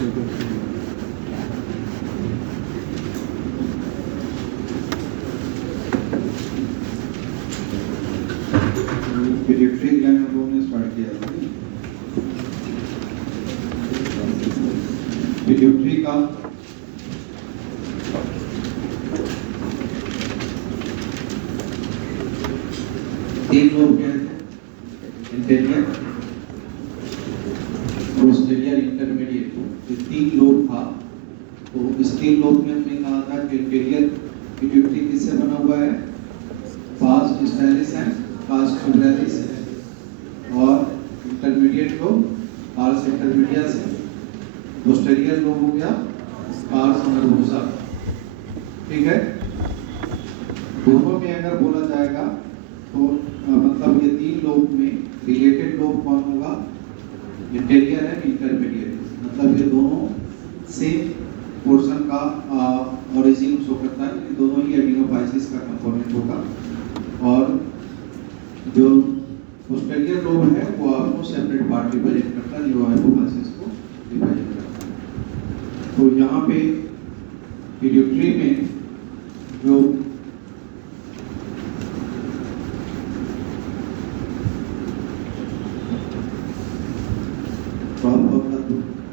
Pituitary gland हम लोगों ने स्टार्ट किया था। पिट्यूटरी का तीन लोग क्या थे? Interior, posterior, intermediate. ये तीन लोग था। तो इस तीन लोग में हमने कहा था कि इंटीरियर पिट्यूटरी किससे बना हुआ है? पास डिस्टैलिस है, पास ट्यूबरैलिस है, और इंटरमीडिएट लोग पार्स इंटरमीडियस है। पोस्टीरियर लोग हो गया पार्स नर्वोसा। ठीक है। दोनों में अगर बोला जाएगा तो मतलब ये तीन लोग में रिलेटेड लोग कौन होगा? Interior and intermediate. मतलब ये दोनों सेम पोर्शन का ओरिजिन शो करता है। ये दोनों ही एडिनोफाइसिस का कंपोनेंट होगा। और जो पोस्टीरियर लोब है वो आपको सेपरेट पार्ट रिप्रेजेंट करता है, जो हाइपोफाइसिस को रिप्रेजेंट करता है। तो यहाँ पे पिट्यूटरी में जो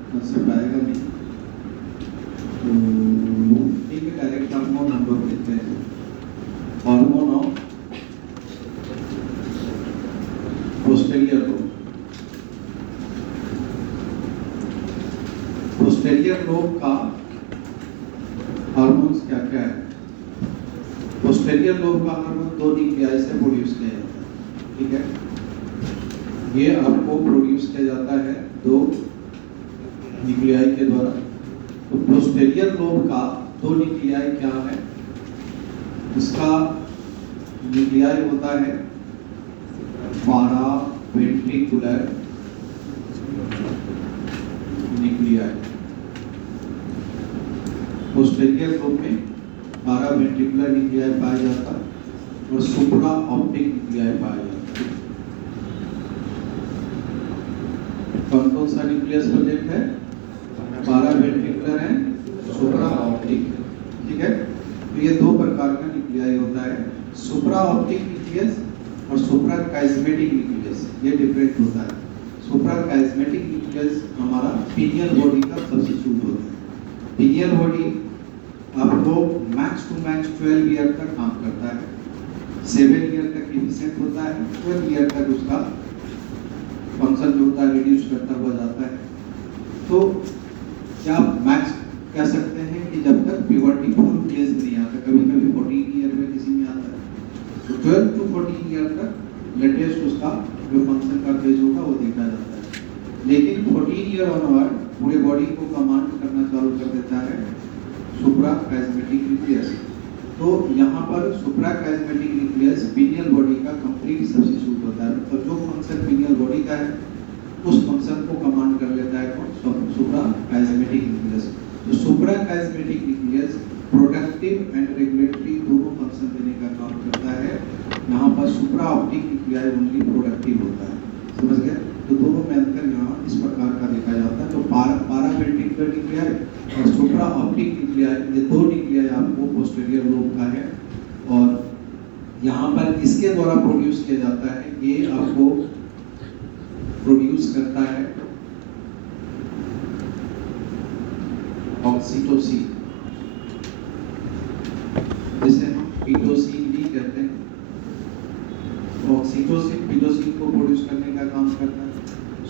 कंसेप्ट आएगा नहीं तो ठीक है, डायरेक्ट हार्मोन हम लोग कहते हैं hormone of posterior lobe. Posterior lobe का हार्मोन्स क्या क्या है? पोस्टीरियर लोब का हार्मोन दो न्यूक्लियाई से प्रोड्यूस किया जाता है। ठीक है। ये आपको प्रोड्यूस किया जाता है दो न्यूक्लियाई के द्वारा। तो पोस्टीरियर लोब का दो न्यूक्लियाई क्या है? इसका न्यूक्लियाई होता है पारावेंट्रिकुलर न्यूक्लियाई। पोस्टीरियर लोब में पारावेंट्रिकुलर न्यूक्लियाई पाया जाता है और सुप्रा ऑप्टिक न्यूक्लियाई पाया जाता है। कौन कौन सा न्यूक्लियस प्रेजेंट है? पारावेंट्रिकुलर है, सुप्रा ऑप्टिक। ठीक है। तो ये दो प्रकार का न्यूक्लियाई होता है, सुप्रा ऑप्टिक न्यूक्लियस और सुप्रा काइस्मेटिक न्यूक्लियस। ये डिफरेंट होता है। सुप्रा काइस्मेटिक न्यूक्लियस हमारा पिनियल बॉडी का सब्स्टिट्यूट होता है। पिनियल बॉडी आपको मैक्स टू मैक्स 12 ईयर तक काम करता है। 7 ईयर तक एफिशिएंट होता है, 12 ईयर तक उसका फंक्शन जो होता है रिड्यूस करता हुआ जाता है। तो क्या मैक्स कह सकते हैं कि जब तक प्यूबर्टी फुल फेज नहीं आता, कभी कभी 14 ईयर में किसी में आता है, तो 12 टू 14 ईयर तक लेटेस्ट उसका जो फंक्शन का फेज होगा वो देखा जाता है। लेकिन 14 ईयर ऑनवर्ड पूरे बॉडी को कमांड करना चालू कर देता है सुप्रा काइस्मेटिक न्यूक्लियस। तो यहाँ पर सुप्रा काइस्मेटिक न्यूक्लियस पिनियल बॉडी का कंप्लीट सब्स्टिट्यूट होता है। मतलब जो फंक्शन पिनियल बॉडी का है उस फंक्शन को कमांड कर लेता है कौन? सुप्रा काइस्मेटिक न्यूक्लियस। तो सुप्रा काइस्मेटिक न्यूक्लियस प्रोडक्टिव एंड रेगुलेटरी दोनों फंक्शन देने का काम करता है। यहाँ पर सुप्रा ऑप्टिक न्यूक्लियाई ओनली प्रोडक्टिव होता है। समझ गए? तो दोनों में अंतर यहाँ इस प्रकार का देखा जाता है। तो पारावेंट्रिकुलर न्यूक्लियाई और सुप्रा ऑप्टिक न्यूक्लियाई, ये दो न्यूक्लियाई आपको पोस्टीरियर लोब का है। और यहाँ पर इसके द्वारा प्रोड्यूस किया जाता है, ये आपको प्रोड्यूस करता है ऑक्सीटोसिन, जिसे हम पीटोसिन भी कहते हैं। ऑक्सीटोसिन पीटोसिन को प्रोड्यूस करने का काम करता है।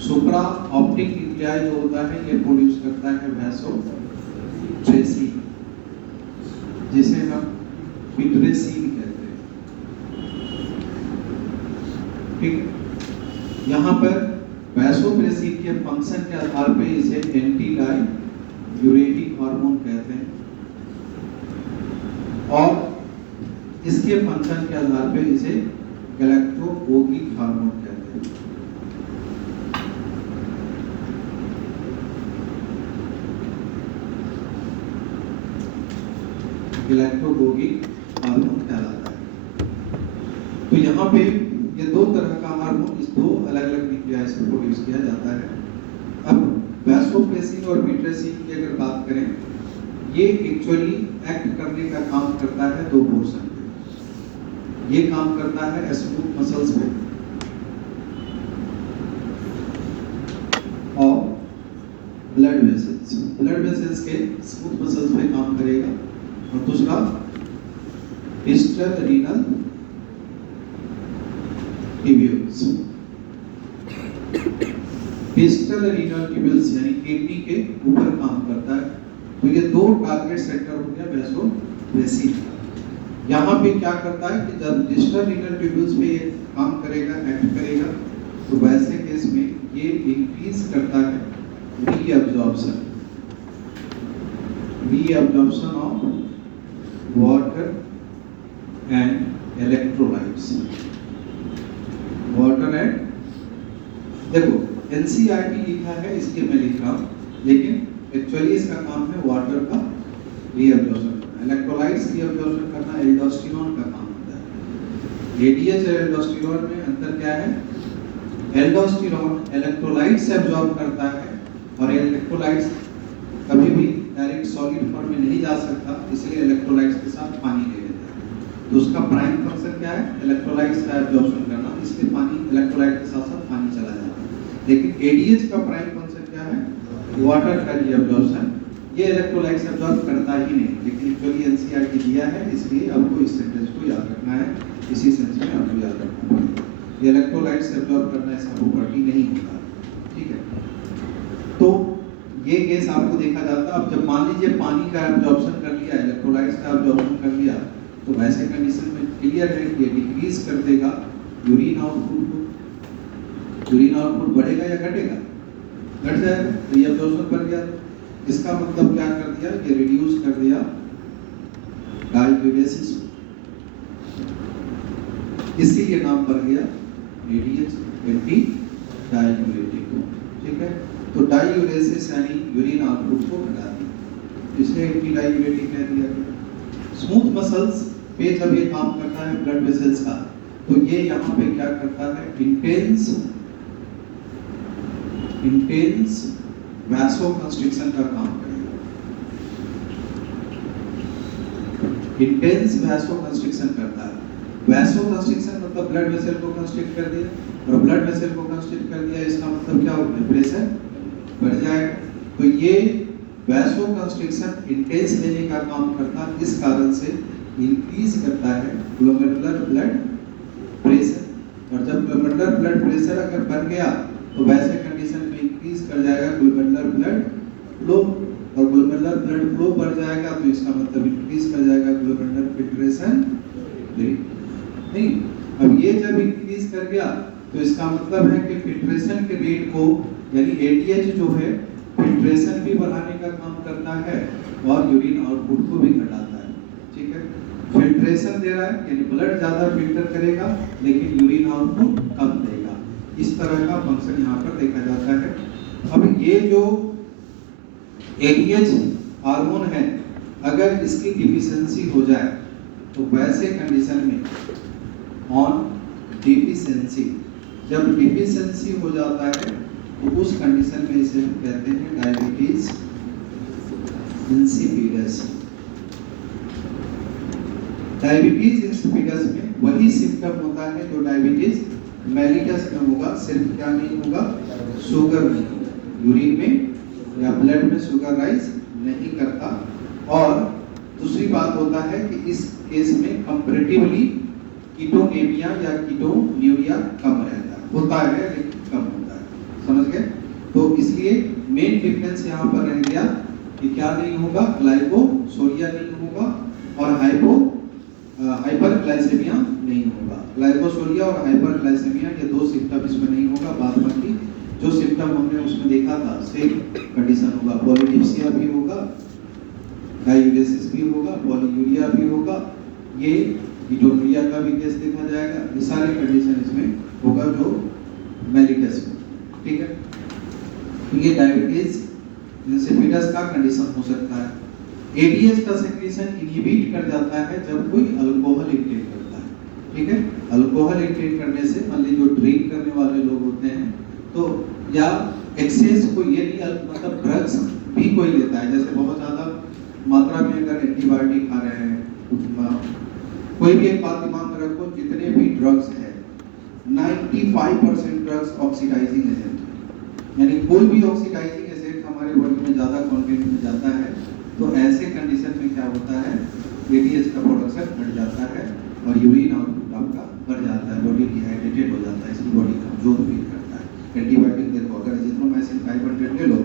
सुप्रा ऑप्टिक न्यूक्लियाई जो होता है ये प्रोड्यूस करता है वैसोप्रेसिन, जिसे हम पिटरेसिन कहते हैं। ठीक। यहाँ पर वैसोप्रेसिन के फंक्शन के आधार पे इसे एंटी डाययूरेटिक हार्मोन कहते हैं, और इसके फंक्शन के आधार पे इसे गैलेक्टोगोगिक हार्मोन कहते हैं। गैलेक्टोगोगिक हार्मोन कहलाता है। तो यहाँ पे ये दो तरह का हार्मोन इस दो अलग अलग न्यूक्लियाई से प्रोड्यूस किया जाता है। अब वैसोप्रेसिन और पिट्रेसिन की अगर बात करें, ये एक्चुअली एक्ट करने का काम करता है दो पोर्शन पे। ये काम करता है स्मूथ मसल्स पे और ब्लड वेसल्स के स्मूथ मसल्स पे काम करेगा। और दूसरा distal renal tubules, distal renal tubules यानी किडनी के ऊपर काम करता है। तो ये दो टारगेट सेक्टर हो गया वैसोप्रेसिन का। यहाँ पे क्या करता है कि जब डिस्टल रीनल ट्यूब्यूल्स पे ये काम करेगा, एक्ट करेगा, तो वैसे केस में ये इंक्रीज करता है reabsorption of water and electrolytes. Water and, देखो एनसीईआरटी लिखा है, इसके मैं लिख रहा हूँ, लेकिन एक्चुअली इसका काम है वाटर का रीअब्जॉर्प्शन करना, इलेक्ट्रोलाइट्स रीअब्जॉर्प्शन करना एल्डोस्टेरोन का काम होता है। एडीएच और एल्डोस्टेरोन में अंतर क्या है? एल्डोस्टेरोन इलेक्ट्रोलाइट्स एब्जॉर्ब करता है और इलेक्ट्रोलाइट्स कभी भी डायरेक्ट सॉलिड फॉर्म में नहीं जा सकता, इसलिए इलेक्ट्रोलाइट्स के साथ पानी ले लेता है। तो उसका प्राइम फंक्शन क्या है? इलेक्ट्रोलाइट्स का एब्जॉर्प्शन करना, इसलिए पानी इलेक्ट्रोलाइट के साथ साथ पानी चला जाता है। लेकिन एडीएच का प्राइम फंक्शन क्या है? वाटर का रीअब्जॉर्प्शन। ये इलेक्ट्रोलाइट्स एब्जॉर्ब करता ही नहीं, लेकिन एक्चुअली एनसीईआरटी दिया है, इसलिए आपको इस सेंटेंस को याद रखना है, इसी सेंस में आपको याद रखना है। ये इलेक्ट्रोलाइट्स एब्जॉर्ब करना इसका प्रॉपर्टी नहीं होता, ठीक है। तो ये केस आपको देखा जाता है। अब जब मान लीजिए पानी का एब्जॉर्प्शन कर लिया, इलेक्ट्रोलाइट्स का एब्जॉर्प्शन कर लिया, तो वैसे कंडीशन में क्लियर है कि ये डिक्रीज कर देगा यूरिन आउटपुट को। यूरिन आउटपुट बढ़ेगा या घटेगा? घट जाएगा, रीअब्जॉर्प्शन बढ़ गया। इसका मतलब क्या कर दिया? ये रिड्यूस कर दिया डाययूरेसिस, इसीलिए नाम पड़ गया एडीएच, एंटी डाययूरेटिक, ठीक है। तो डाययूरेसिस यानी यूरिन आउटपुट को घटा दिया, इसलिए एंटी डाययूरेटिक कह दिया। स्मूथ मसल्स पे जब ये काम करता है ब्लड वेसल्स का, तो ये यहाँ पे क्या करता है? इंटेंस वैसोकंस्ट्रिक्शन का काम करेगा। इंटेंस वैसोकंस्ट्रिक्शन करता है। वैसोकंस्ट्रिक्शन मतलब ब्लड वेसल को कंस्ट्रिक्ट कर दिया, और ब्लड वेसल को कंस्ट्रिक्ट कर दिया, इसका मतलब क्या होगा? प्रेशर बढ़ जाएगा। तो ये वैसोकंस्ट्रिक्शन इंटेंस लेने का काम करता है, इस कारण से इंक्रीज करता है ग्लोमेरुलर ब्लड प्रेशर। और जब ग्लोमेरुलर ब्लड प्रेशर अगर बढ़ गया, तो वैसे कंडीशन में इंक्रीज कर जाएगा ग्लोमेरुलर ब्लड फ्लो, और ग्लोमेरुलर ब्लड फ्लो बढ़ जाएगा, तो इसका मतलब इंक्रीज कर जाएगा ग्लोमेरुलर फिल्ट्रेशन रेट। नहीं, अब ये जब इंक्रीज कर गया, तो इसका मतलब है कि फिल्ट्रेशन के रेट को, यानी एटीएच जो है फिल्ट्रेशन भी बढ़ाने का काम करता है और यूरिन आउटपुट को भी घटाता है, ठीक है। फिल्ट्रेशन दे रहा है, यानी ब्लड ज्यादा फिल्टर करेगा, लेकिन यूरिन आउटपुट कम देगा। इस तरह का फंक्शन यहाँ पर देखा जाता है। अब ये जो एडीएच हार्मोन है, अगर इसकी डिफिशियंसी हो जाए, तो वैसे कंडीशन में ऑन डिफिशियंसी, जब डिफिशियंसी हो जाता है, तो उस कंडीशन में इसे हम कहते हैं डायबिटीज इंसिपिडस। डायबिटीज इंसिपिडस में वही सिम्टम होता है जो डायबिटीज मेलिटस में होगा, सिर्फ क्या नहीं होगा? शुगर नहीं होगा, यूरिन में या ब्लड में शुगर राइज नहीं करता। और दूसरी बात होता है कि इस केस में कंपैरेटिवली कीटोनेमिया या कीटोन्यूरिया कम रहता है, होता है लेकिन कम होता है, समझ गए? तो इसलिए मेन डिफरेंस यहाँ पर रह गया कि क्या नहीं होगा? ग्लाइकोसोरिया नहीं होगा और हाइपरग्लाइसेमिया नहीं होगा। ग्लाइकोसोरिया और हाइपरग्लाइसेमिया ये दो सिम्टम इसमें नहीं होगा। बाद बाकी जो सिम्टम हमने उसमें देखा था सेम कंडीशन होगा। पॉलीडिप्सिया भी होगा, डाययूरेसिस भी होगा, पॉलीयूरिया भी होगा, ये कीटोनुरिया का भी केस देखा जाएगा। ये सारे कंडीशन इसमें होगा जो मेलिटस में, ठीक है। तो ये डायबिटीज इंसिपिडस का कंडीशन हो सकता है। एडीएच का सेक्रेशन इनहिबिट कर जाता है जब कोई अल्कोहल इंटेक करता है, ठीक है। अल्कोहल इंटेक करने से मान लीजिए जो ड्रिंक करने वाले लोग होते हैं, तो या एक्सेस को ये नहीं, मतलब ड्रग्स भी कोई लेता है, जैसे बहुत ज़्यादा मात्रा में अगर एंटीबायोटिक खा रहे हैं, कोई भी एक बात दिमाग में रखो, जितने भी ड्रग्स हैं 95% ड्रग्स ऑक्सीडाइजिंग एजेंट, यानी कोई भी ऑक्सीडाइजिंग एजेंट हमारे बॉडी में ज़्यादा क्वांटिटी में जाता है तो ऐसे कंडीशन में क्या होता है, एटीएच का प्रोडक्शन घट जाता है और यूरिन आउटपुट आपका बढ़ जाता है, बॉडी डिहाइड्रेटेड हो जाता है, इसकी बॉडी कमजोर फील करता है। एंटीबायोटिक देखो, अगर एजिथ्रोमाइसिन 500 ले लो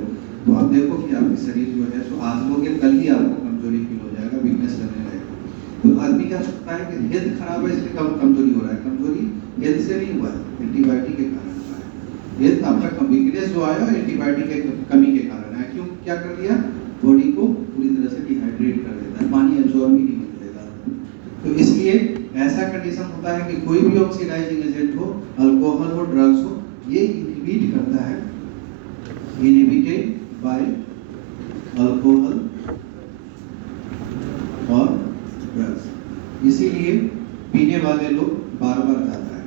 तो आप देखो कि आपकी शरीर जो है सो आज लोगे कल ही आपको कमजोरी फील हो जाएगा, वीकनेस लगने लगेगा। तो आदमी क्या सोचता है कि हेल्थ खराब है इसलिए कमजोरी हो रहा है, कमजोरी हेल्थ से नहीं हुआ है, एंटीबायोटिक के कारण हुआ है। हेल्थ आपका वीकनेस जो आया एंटीबायोटिक के कमी के कारण है। क्यों, क्या कर दिया, बॉडी को पूरी तरह से डिहाइड्रेट कर देता है, पानी एब्जॉर्ब ही नहीं होने देता। तो इसलिए ऐसा कंडीशन होता है कि कोई भी ऑक्सीडाइजिंग एजेंट हो, अल्कोहल हो, ड्रग्स हो, ये इनहिबिट करता है, इनहिबिटेड बाय अल्कोहल और ड्रग्स। इसीलिए पीने वाले लोग बार बार जाता है,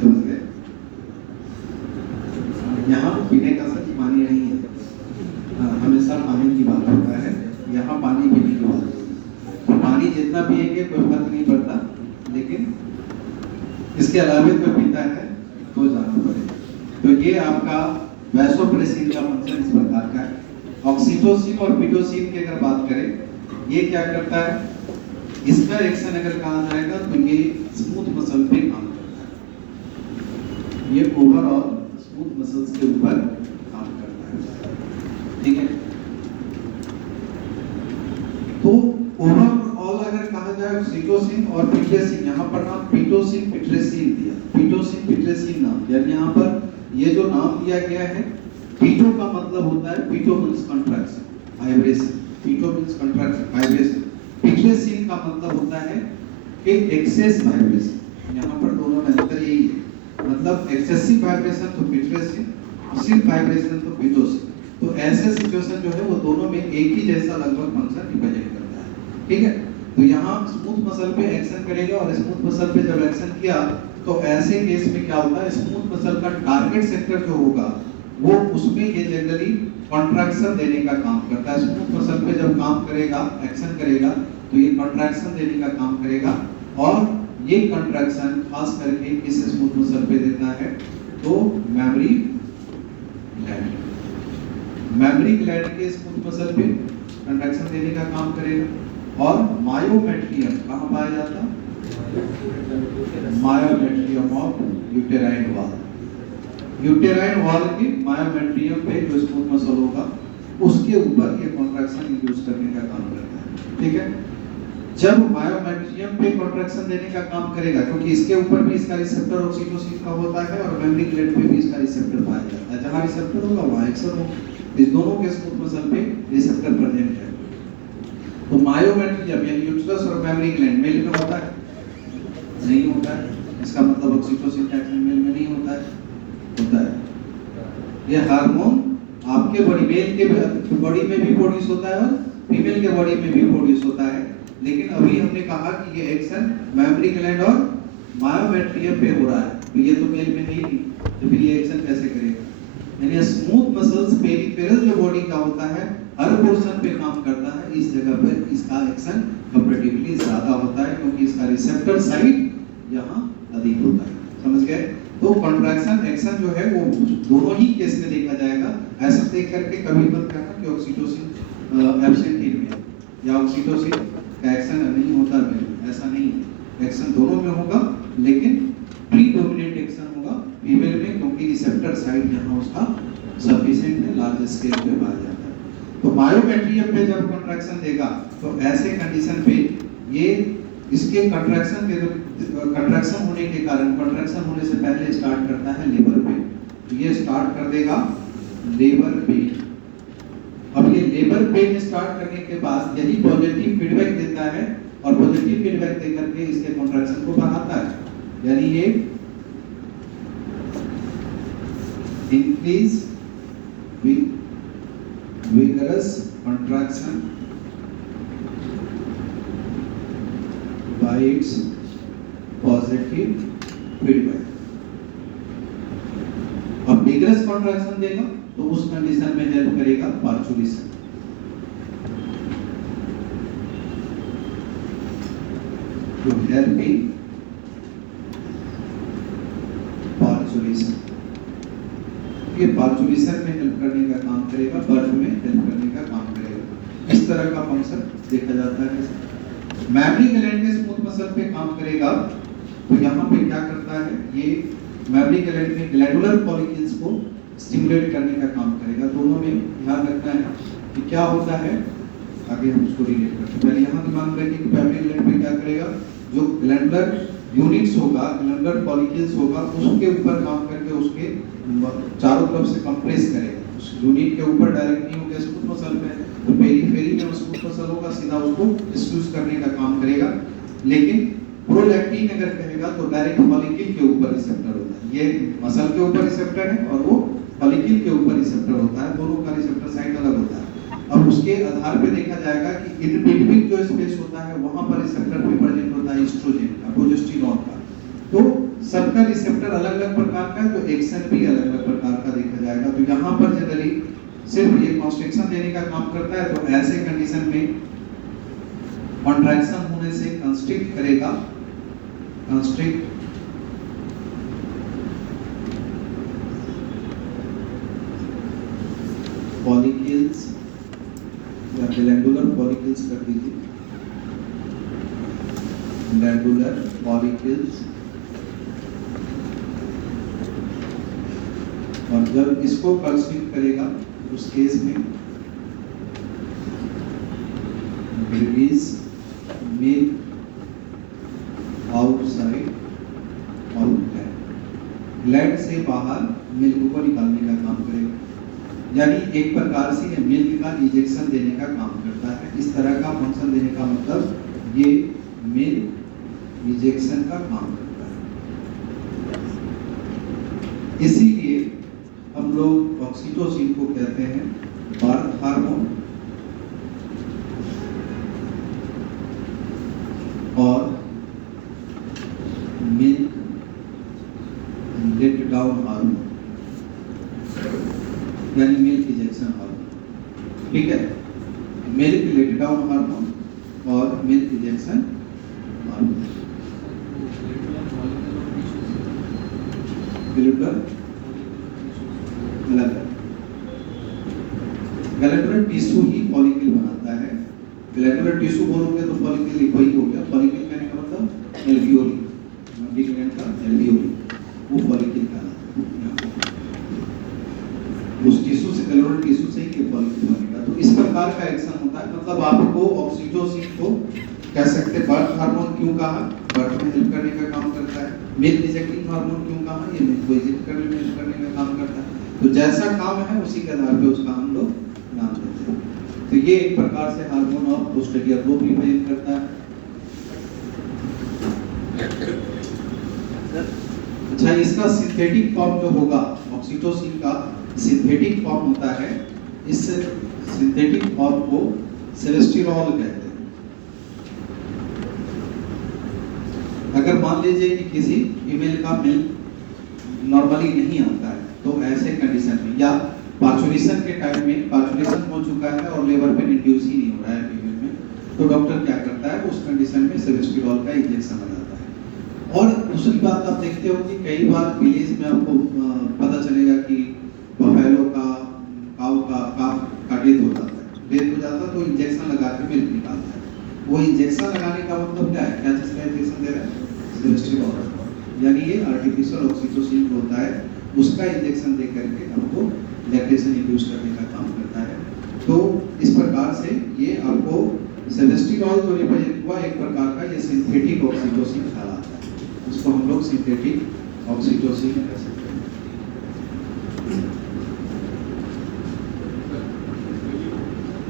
समझ गए? यहाँ पीने का सच पानी नहीं है, हमेशा पानी की बात होता है, यहाँ पानी पीने की बात होती है। पानी जितना पिएंगे कोई फर्क नहीं पड़ता, लेकिन इसके अलावा कोई पीता है तो जाना पड़ेगा। तो ये आपका वैसोप्रेसिन का फंक्शन इस प्रकार का है। ऑक्सीटोसिन और पिटोसिन की अगर बात करें, ये क्या करता है, इसका एक्शन अगर कहा जाएगा तो ये स्मूथ मसल पे काम करता है, ये ओवरऑल स्मूथ मसल्स के ऊपर काम करता है, ठीक है। तो ओवरऑल अगर कहा जाए ऑक्सीटोसिन और पिटोसिन, यहाँ पर नाम पिटोसिन पिट्रेसिन दिया, पिटोसिन पिट्रेसिन नाम, यानी यहाँ पर ये जो नाम दिया गया है, पीटो का मतलब होता है, pito means contraction, vibration, pito means contraction, vibration. Pitressin का मतलब होता है कि एक्सेस वाइब्रेशन। यहाँ पर दोनों में अंतर यही है, मतलब एक्सेसिव वाइब्रेशन तो पिट्रेसिन, सिर्फ वाइब्रेशन तो पिटोसिन। तो ऐसे सिचुएशन जो है वो दोनों में एक ही जैसा लगभग फंक्शन रिप्रेजेंट करता है, ठीक है। तो यहाँ स्मूथ मसल पे एक्शन करेगा, और स्मूथ मसल पे जब एक्शन किया तो ऐसे केस में क्या होता है, स्मूथ मसल का टारगेट सेक्टर जो होगा वो उसमें ये जनरली कॉन्ट्रैक्शन देने का काम करता है। स्मूथ मसल पे जब काम करेगा, एक्शन करेगा, तो ये कॉन्ट्रैक्शन देने का काम करेगा, और ये कॉन्ट्रैक्शन खास करके किस स्मूथ मसल पे देता है, तो मेमोरी ग्लैंड, मेमोरी ग्लैंड के स्मूथ मसल पे कॉन्ट्रैक्शन देने का काम करेगा। और मायोमेट्रियम कहाँ पाया जाता है, myometrium of uterine wall, uterine wall के मायोमेट्रियम पे जो स्मूथ मसल होगा उसके ऊपर ये कॉन्ट्रैक्शन इंड्यूस करने का काम करता है, ठीक है। जब मायोमेट्रियम पे कॉन्ट्रैक्शन देने का काम करेगा, क्योंकि इसके ऊपर भी इसका रिसेप्टर ऑक्सीटोसिन का होता है और मेमोरी ग्लैंड पे भी इसका रिसेप्टर पाया जाता है, जहां रिसेप्टर होगा वहां एक्शन होगा, इस दोनों के स्मूथ मसल पे रिसेप्टर प्रेजेंट है। तो मायोमेट्रियम यानी यूट्रस और मेमोरी ग्लैंड मेल में होता है, नहीं होता है, इसका मतलब ऑक्सीटोसिन का एक्शन मेल में नहीं होता है, होता है। ये हार्मोन आपके बॉडी, मेल के बॉडी में भी प्रोड्यूस होता है और फीमेल के बॉडी में भी प्रोड्यूस होता है, लेकिन अभी हमने कहा कि ये एक्शन मेमोरी ग्लैंड और मायोमेट्रियम पे हो रहा है, तो ये तो मेल में नहीं थी, तो फिर ये एक्शन कैसे करेगा। यानी स्मूथ मसल्स पेरिफेरल जो बॉडी का होता है हर पोर्शन पे काम करता है, इस जगह पर इसका एक्शन कंपैरेटिवली ज्यादा होता है, क्योंकि इसका रिसेप्टर साइड यहाँ अधिक होता है, समझ गए। तो कॉन्ट्रैक्शन एक्शन जो है वो दोनों ही केस में देखा जाएगा। ऐसा देख करके कभी मत कहना कि ऑक्सीटोसिन एब्सेंट इनमें या ऑक्सीटोसिन का एक्शन नहीं होता मेल, ऐसा नहीं है, एक्शन दोनों में होगा, लेकिन प्रीडोमिनेंट एक्शन होगा फीमेल में, क्योंकि रिसेप्टर साइड यहाँ उसका सफिशिएंट है, लार्ज स्केल पे पाया जाता है। तो मायोमेट्रियम पे जब कॉन्ट्रैक्शन देगा तो ऐसे कंडीशन पे ये इसके कॉन्ट्रैक्शन के कॉन्ट्रैक्शन होने के कारण, कॉन्ट्रैक्शन होने से पहले स्टार्ट करता है लेबर पेन, तो ये स्टार्ट कर देगा लेबर पेन। अब ये लेबर पेन स्टार्ट करने के बाद यही पॉजिटिव फीडबैक देता है, और पॉजिटिव फीडबैक देकर के इसके कॉन्ट्रैक्शन को बढ़ाता है, यानी ये increase vigorous contraction by its positive feedback। अब विगरस कॉन्ट्रैक्शन देगा तो उस कंडीशन में हेल्प करेगा पार्चुलेशन। तो हेल्पिंग पार्चुलेशन, ये पार्चुलेशन में हेल्प करने का काम करेगा, बर्थ में हेल्प करने का काम करेगा। इस तरह का फंक्शन देखा जाता है। मैमरी ग्लैंड के स्मूथ मसल पे काम करेगा, तो यहाँ पे क्या करता है, ये मैमरी ग्लैंड में ग्लैंडुलर फॉलिकल्स को स्टिमुलेट करने का काम करेगा। दोनों में ध्यान रखना है कि क्या होता है, आगे हम उसको रिलेट करते हैं। पहले यहाँ दिमाग में रखिए कि मैमरी ग्लैंड में क्या करेगा, जो ग्लैंडुलर यूनिट्स होगा, ग्लैंडुलर फॉलिकल्स होगा, उसके ऊपर काम करके उसके चारों तरफ से कंप्रेस करेगा। उस यूनिट के ऊपर डायरेक्ट नहीं होगा, स्मूथ मसल पे, तो पेरीफेरी में स्मूथ मसल होगा, सीधा उसको डिस्ट्रीब्यूट करने का काम करेगा। लेकिन प्रोलैक्टिन अगर कहेगा तो डायरेक्ट फॉलिकल के ऊपर रिसेप्टर होता है। ये मसल के ऊपर रिसेप्टर है और वो फॉलिकल के ऊपर रिसेप्टर होता है, दोनों का रिसेप्टर साइट अलग होता है। अब उसके आधार पे देखा जाएगा कि इन बिटवीन जो स्पेस होता है वहां पर रिसेप्टर पे प्रेजेंट होता है एस्ट्रोजन का, प्रोजेस्टेरोन का। तो सबका रिसेप्टर अलग-अलग प्रकार का है, तो एक्शन भी अलग-अलग प्रकार का देखा जाएगा। तो यहाँ पर जनरली सिर्फ ये कॉन्स्ट्रिक्शन देने का काम करता है। तो ऐसे कंडीशन में कॉन्ट्रैक्शन होने से कंस्ट्रिक्ट करेगा, कंस्ट्रिक्ट फॉलिकल्स या ग्लैंडुलर फॉलिकल्स कर दीजिए, ग्लैंडुलर फॉलिकल्स। और जब इसको कंस्ट्रिक्ट करेगा उस केस में रिलीज मिल्क आउटसाइड ग्लैंड से बाहर मिल्क को निकालने का काम करेगा। यानी एक प्रकार से ये मिल्क का इंजेक्शन देने का काम करता है। इस तरह का फंक्शन देने का मतलब ये मिल्क इंजेक्शन का काम करता है। इसीलिए हम लोग ऑक्सीटोसिन को कहते हैं बर्थ हार्मोन और मिल्क लेट डाउन हार्मोन, यानी मिल्क इंजेक्शन हार्मोन। ठीक है, मिल्क लेट डाउन हार्मोन और मिल्क इंजेक्शन हार्मोन। अलग है, ग्लैंडुलर टिश्यू ही फॉलिकल बनाता है। ग्लैंडुलर टिश्यू बोलोगे तो फॉलिकल एक वही हो गया। फॉलिकल कहने का मतलब एल्वियोली, मैमरी ग्लैंड का एल्वियोली, वो फॉलिकल कहलाता है। उस टिश्यू से, ग्लैंडुलर टिश्यू से ही फॉलिकल बनेगा। तो इस प्रकार का एक्शन होता है। मतलब आपको ऑक्सीटोसिन को कह सकते हैं बर्थ हार्मोन क्यों कहा, बर्थ में हेल्प करने का काम करता है। मिल्क इंजेक्टिंग हार्मोन क्यों कहा, ये मिल्क को इंजेक्ट करने में हेल्प करने का काम करता है। तो जैसा काम है उसी के आधार पे उसका हम लोग नाम देते हैं। तो ये एक प्रकार से hormone of posterior lobe represent करता है। अच्छा, इसका सिंथेटिक फॉर्म जो होगा ऑक्सीटोसिन का, सिंथेटिक फॉर्म होता है, इस सिंथेटिक फॉर्म को सेलेस्टिरोल कहते हैं। अगर मान लीजिए कि किसी फीमेल का मिल्क नॉर्मली नहीं आता है, तो ऐसे कंडीशन में या पार्चुलेशन के टाइम में पार्चुलेशन हो चुका है और लेबर पेन इंड्यूस ही नहीं हो रहा है फीमेल में, तो डॉक्टर क्या करता है, उस कंडीशन में सेलेस्टिरोल का इंजेक्शन लगाता है। और दूसरी बात आप देखते हो कि कई बार विलेज में आपको पता चलेगा कि बफेलो का, काऊ का डेथ हो जाता है, डेथ हो जाता है तो इंजेक्शन लगा के मिल्क निकालता है। वो इंजेक्शन लगाने का मतलब क्या है, क्या चीज का इंजेक्शन दे रहा है, सेलेस्टिरोल। यानी ये आर्टिफिशियल ऑक्सीटोसिन जो होता है उसका इंजेक्शन दे करके आपको लैक्टेशन इंड्यूस करने का काम करता है। तो इस प्रकार से ये आपको सेलेस्टिरोल जो रिप्रेजेंट हुआ एक प्रकार का, ये सिंथेटिक ऑक्सीटोसिन कहलाता है। इसको हम लोग सिंथेटिक ऑक्सीटोसिन कह सकते हैं।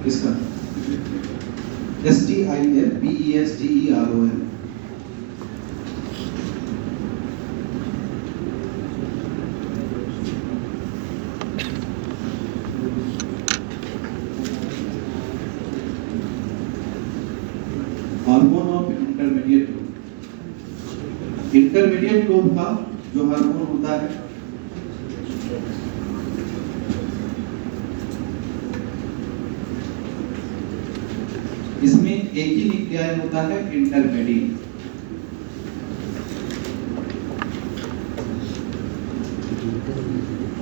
किसका? STILBESTEROL। Hormone of intermediate lobe. Intermediate lobe का जो हार्मोन होता है एक ही न्यूक्लियाई होता है इंटरमेडिएट।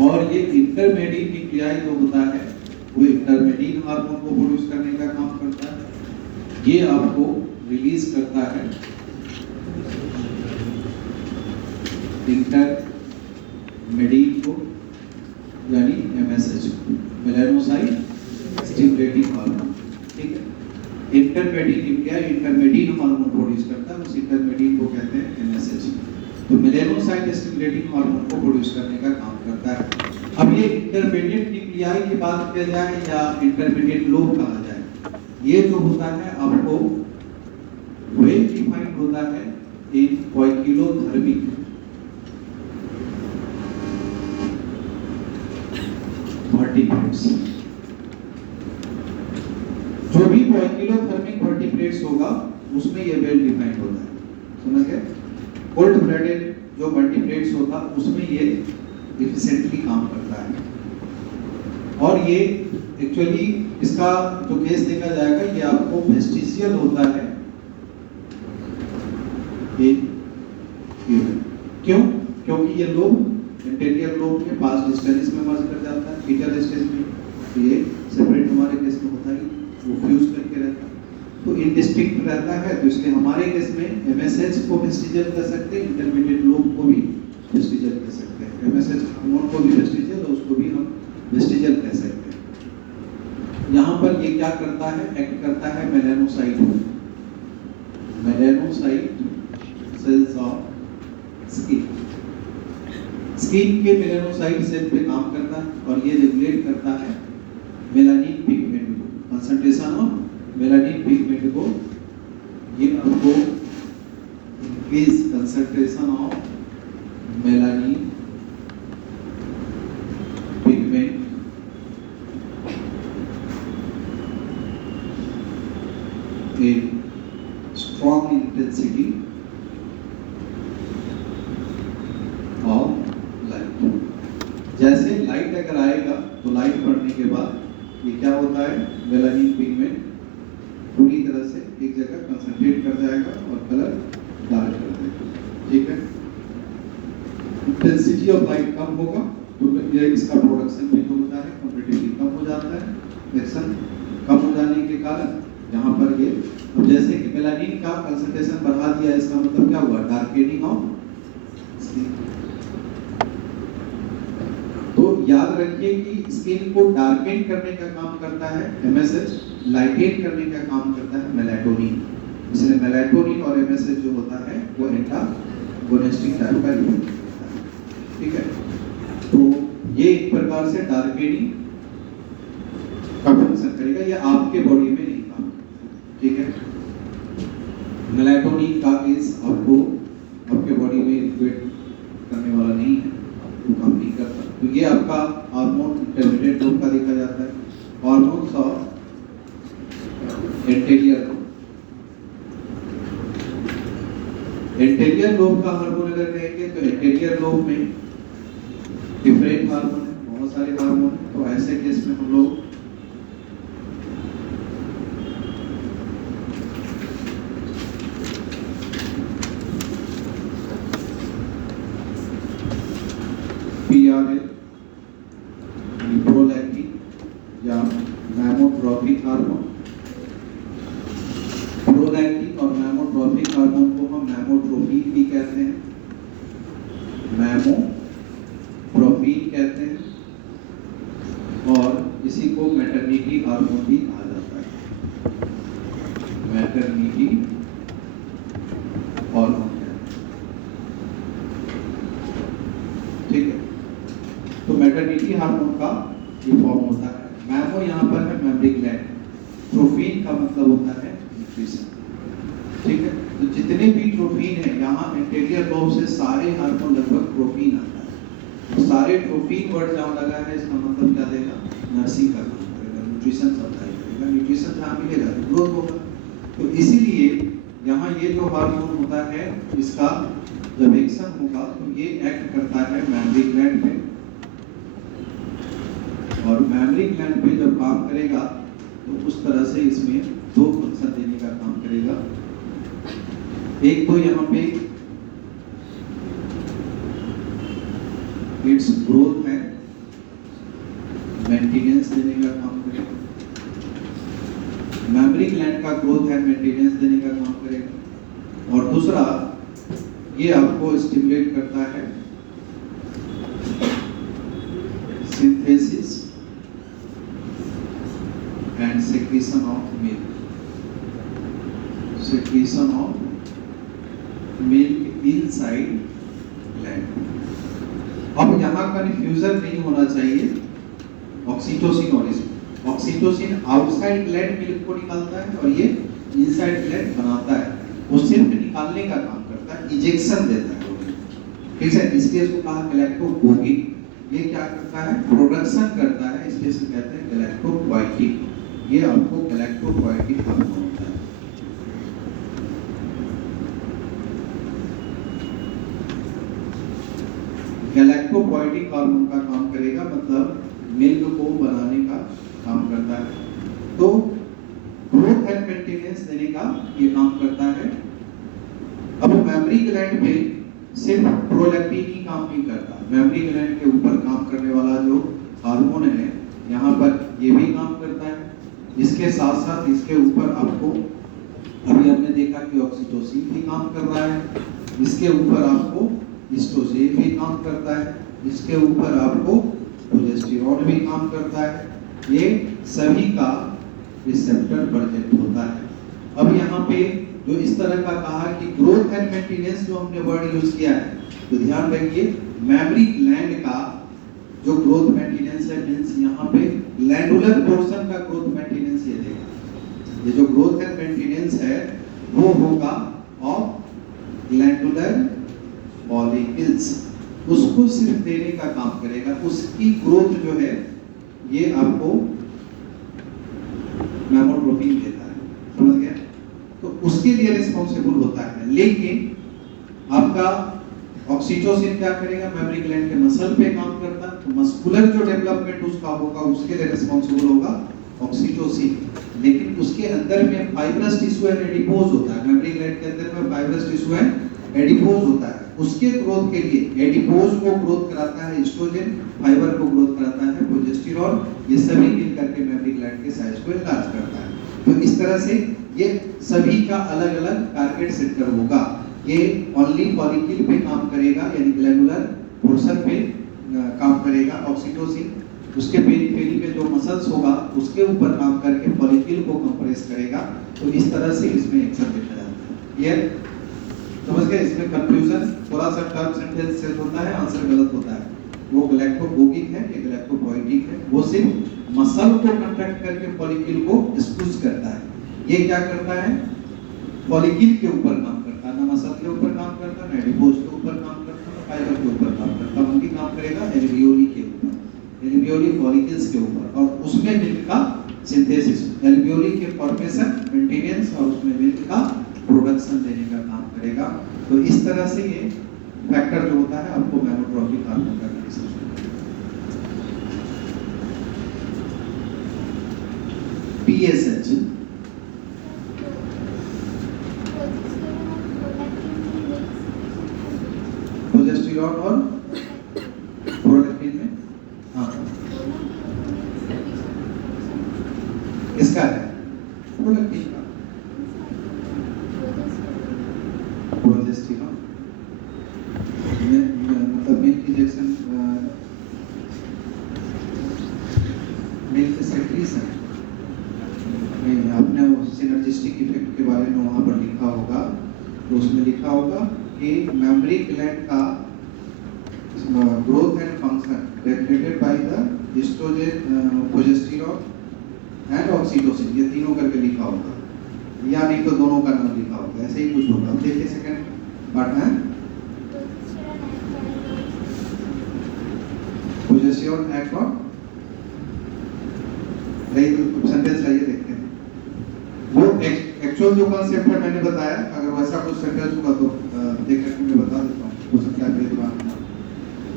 और ये इंटरमेडिएट न्यूक्लियाई जो होता है वो इंटरमेडिएट हार्मोन को प्रोड्यूस करने का काम करता है। ये आपको रिलीज करता है इंटरमेडिएट को, यानी एमएसएच, मेलानोसाइट स्टिमुलेटिंग हार्मोन। ठीक है, intermediate nuclei intermediate hormone produce करता है, उस इंटरमेडिएट को कहते हैं एमएसएच। तो मेलानोसाइट स्टिमुलेटिंग हार्मोन को प्रोड्यूस करने का काम करता है। अब ये इंटरमीडिएट न्यूक्लियाई की बात किया जाए या इंटरमीडिएट लोब कहा जाए, ये जो होता है आपको वेल डिफाइंड होता है इन पोइकिलोथर्मिक वर्टिब्रेट्स। जो भी पोइकिलोथर्मिक वर्टिब्रेट्स होगा उसमें ये वेल डिफाइंड होता है, समझ गए? कोल्ड ब्लडेड जो वर्टिब्रेट्स होता उसमें ये एफिशिएंटली काम करता है। और ये एक्चुअली इसका जो केस देखा जाएगा ये आपको वेस्टिजियल होता है क्यों? क्योंकि ये लोब इंटीरियर लोब के पास डिस्टेंस में मर्ज कर जाता है फीटल स्टेज में, तो ये सेपरेट हमारे केस में होता ही, वो फ्यूज करके रहता है, तो इनडिस्टिंक्ट रहता है। तो इसलिए हमारे केस में एमएसएच को वेस्टिजियल कह सकते हैं, इंटरमीडिएट लोब को भी वेस्टिजियल कह सकते हैं, एमएसएच हार्मोन को भी वेस्टिजियल और उसको भी हम वेस्टिजियल कह सकते हैं। यहाँ पर ये क्या करता है, एक्ट करता है मेलानोसाइट सेल्स ऑफ स्किन के मेलानोसाइट सेल पे काम करता है और ये रेगुलेट करता है मेलानिन पिगमेंट को, कंसंट्रेशन ऑफ मेलानिन पिगमेंट को। ये आपको increase concentration of melanin pigment in strong intensity of light। जैसे लाइट अगर आएगा तो लाइट पड़ने के बाद ये क्या होता है, मेलानिन पिगमेंट पूरी तरह से एक जगह कंसंट्रेट कर जाएगा और कलर डार्क कर देगा। ठीक है, इंटेंसिटी ऑफ लाइट कम होगा तो ये इसका प्रोडक्शन भी जो होता है कंपैरेटिवली कम हो जाता है। रिएक्शन कम हो जाने के कारण यहाँ पर ये, अब जैसे कि मेलानिन का कंसंट्रेशन बढ़ा दिया, इसका मतलब क्या हुआ, डार्केनिंग ऑफ स्किन। तो याद रखिए कि स्किन को डार्केन करने का काम करता है एमएसएच, लाइटेन करने का काम करता है मेलाटोनिन। इसलिए मेलाटोनिन और एमएसएच जो होता है वो एंटागोनिस्टिक टाइप का यूज होता है। ठीक है, तो ये एक प्रकार से डार्केनिंग का फंक्शन करेगा, ये आपके बॉडी में नहीं काम। ठीक है, मेलाटोनिन का केस आपको आपके बॉडी में एक्टिवेट करने वाला नहीं है, वो काम नहीं करता। तो ये आपका हार्मोन इंटरमीडिएट लोब का देखा जाता है। हार्मोन्स ऑफ एंटीरियर लोब का हार्मोन अगर कहेंगे तो एंटीरियर लोब में डिफरेंट हार्मोन है, बहुत सारे हार्मोन है। तो ऐसे केस में हम लोग पीआरएल, प्रोलैक्टिन या मैमोट्रोपिक हार्मोन। प्रोलैक्टिन और मैमोट्रोपिक हार्मोन को हम मैमोट्रोपिन भी कहते हैं, मैमोट्रोपिन कहते हैं, और इसी को मैटरनिटी हार्मोन भी कहा जाता है, मैटरनिटी हार्मोन। ठीक है, तो मैटरनिटी हार्मोन का ये फॉर्म होता है। मैमो यहाँ पर है मेमरी ग्लैंड, ट्रोफिन का मतलब होता है न्यूट्रिशन। ठीक है, तो जितने भी ट्रोफिन है यहाँ एंटीरियर लोब से सारे हार्मोन लगभग ट्रोफिन आता है। तो सारे ट्रोफिन वर्ड जहाँ लगा है इसका मतलब क्या देगा, नर्सिंग का काम करेगा, न्यूट्रिशन सप्लाई करेगा, न्यूट्रिशन जहाँ मिलेगा ग्रोथ होगा। तो इसीलिए यहाँ ये जो हार्मोन होता है इसका जब एक्शन होगा तो ये एक्ट करता है मेमरी ग्लैंड पे, और मेमरी ग्लैंड पे जब काम करेगा तो उस तरह से इसमें दो फंक्शन देने का काम करेगा। एक तो यहाँ पे इट्स ग्रोथ है, मेंटेनेंस देने का काम करेगा। मेमोरी ग्लैंड का ग्रोथ है, मेंटेनेंस देने का काम करेगा। और दूसरा ये आपको स्टिमुलेट करता है synthesis and secretion of milk, secretion of milk inside gland. अब यहाँ कन्फ्यूजन नहीं होना चाहिए ऑक्सीटोसिन और इसमें। ऑक्सीटोसिन आउटसाइड ग्लैंड मिल्क को निकालता है और ये इनसाइड ग्लैंड बनाता है। वो सिर्फ निकालने का काम करता है, इंजेक्शन देता है। ठीक है, इसलिए इसको कहा गैलेक्टोपोएटिक। ये क्या करता है? प्रोडक्शन करता है, इसलिए इसे कहते हैं गैलेक्टोपोएटिक। ये आपको गैलेक्टोपोएटिक हार्मोन होता है। गैलेक्टोपोएटिक हार्मोन का काम करेगा, मतलब मिल्क को बनाने का काम करता है। तो ग्रोथ एंड मेंटेनेंस देने का ये काम करता है। अब मेमोरी ग्लैंड पे सिर्फ प्रोलैक्टिन ही काम नहीं करता, मेमोरी ग्लैंड के ऊपर काम करने वाला जो हार्मोन है यहाँ पर ये भी काम करता है। इसके साथ साथ इसके ऊपर आपको अभी हमने देखा कि ऑक्सीटोसिन भी काम कर रहा है, इसके ऊपर आपको एस्ट्रोजेन भी काम करता है, इसके ऊपर आपको प्रोजेस्टेरोन भी काम करता है। ये सभी का रिसेप्टर प्रेजेंट होता है। अब यहाँ पे जो इस तरह का कहा कि ग्रोथ एंड मेंटेनेंस जो हमने वर्ड यूज किया है, तो ध्यान रखिए मेमोरी ग्लैंड का जो ग्रोथ मेंटेनेंस है, मींस यहाँ पे ग्लैंडुलर पोर्शन का ग्रोथ मेंटेनेंस ये देगा। ये जो ग्रोथ एंड मेंटेनेंस है वो होगा ऑफ ग्लैंडुलर फॉलिकल्स, उसको सिर्फ देने का काम करेगा। उसकी ग्रोथ जो है ये आपको मेमोट्रोपिन देता है, समझ गया? तो उसके लिए रिस्पॉन्सिबल होता है। लेकिन आपका ऑक्सीटोसिन क्या करेगा? मेमोरी ग्लैंड के मसल पे काम करता है, तो मस्कुलर जो डेवलपमेंट उसका होगा उसके लिए रिस्पॉन्सिबल होगा ऑक्सीटोसिन। लेकिन उसके अंदर में फाइब्रस टिश्यू एंड एडिपोज होता है, मेमोरी ग्लैंड के अंदर में फाइब्रस टिश्यू एंड एडिपोज होता है। उसके ग्रोथ के लिए एडिपोज को ग्रोथ कराता है एस्ट्रोजन, फाइबर को ग्रोथ कराता है प्रोजेस्टेरोन। ये सभी मिलकर के मेमोरी ग्लैंड के साइज को एनलार्ज करता है। तो इस तरह से ये सभी का अलग अलग टारगेट सेक्टर होगा। ये ओनली फॉलिकल पे काम करेगा, यानी ग्लैंडुलर पोर्शन पे काम करेगा ऑक्सीटोसिन। उसके पेरिफेरी पे जो मसल्स होगा उसके ऊपर काम करके फॉलिकल को कंप्रेस करेगा। तो इस तरह से इसमें एक्शन देखा जाता है। ये समझ गए? इसमें कंफ्यूजन थोड़ा सा टर्म सेंटेंस से होता है, आंसर गलत होता है। वो गैलेक्टोपोएटिक है, ये गैलेक्टोपोएटिक है। वो सिर्फ मसल को कंट्रैक्ट करके फॉलिकल को स्क्वीज करता है। ये क्या करता है? फॉलिकल के ऊपर काम करता है, ना मसल के ऊपर काम करता, ना एडिपोज के ऊपर काम करता, ना फाइबर के ऊपर काम करता। उनकी काम करेगा एल्वियोली के ऊपर, एल्वियोली फॉलिकल्स के ऊपर, और उसमें मिल्क का सिंथेसिस, एल्वियोली के फॉर्मेशन, मेंटेनेंस और उसमें मिल्क का प्रोडक्शन देने का काम करेगा। तो इस तरह से ये फैक्टर जो होता है आपको मेमोट्रोपिक हार्मोन का डिसीजन। पीएसएच प्रोजेस्टेरोन और प्रोलैक्टिन में, हाँ इसका है प्रोलैक्टिन का प्रोजेस्टेरोन मतलब मिल्क इंजेक्शन, मिल्क सेक्रीशन। आपने वो सिनर्जिस्टिक इफेक्ट के बारे में वहाँ पर लिखा होगा, तो उसमें लिखा होगा कि मेमोरी ग्लैंड का growth and function regulated by the estrogen, progesterone and oxytocin, ये तीनों करके लिखा होगा, या नहीं तो दोनों का नाम लिखा होगा, ऐसे ही कुछ होगा। देखिए सेकंड पार्ट है प्रोजेस्टेरोन एक्ट ऑन सेंटेंस लाइए देखते हैं। वो एक्चुअल जो कॉन्सेप्ट है मैंने बताया, अगर वैसा कुछ सेंटेंस होगा तो देख करके मैं बता देता हूँ, हो सकता है मेरे दिमाग में।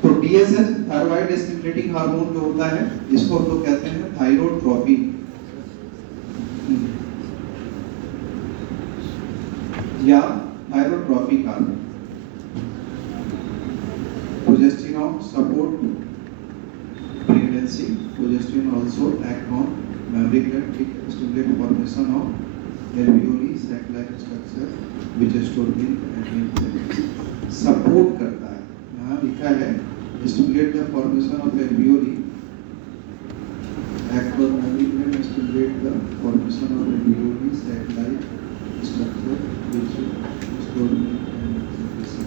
तो टीएसएच थायराइड स्टिमुलेटिंग हार्मोन जो होता है, इसको हम लोग कहते हैं thyrotropin. Thyrotropic hormone. Progesterone support pregnancy, progesterone also act on memory gland, stimulate formation of alveoli sac like structure which store milk and milk. Support करता है, यहाँ लिखा है stimulate the formation of alveoli act on memory gland, stimulate the formation of alveoli sac-like structure which store milk and secretion.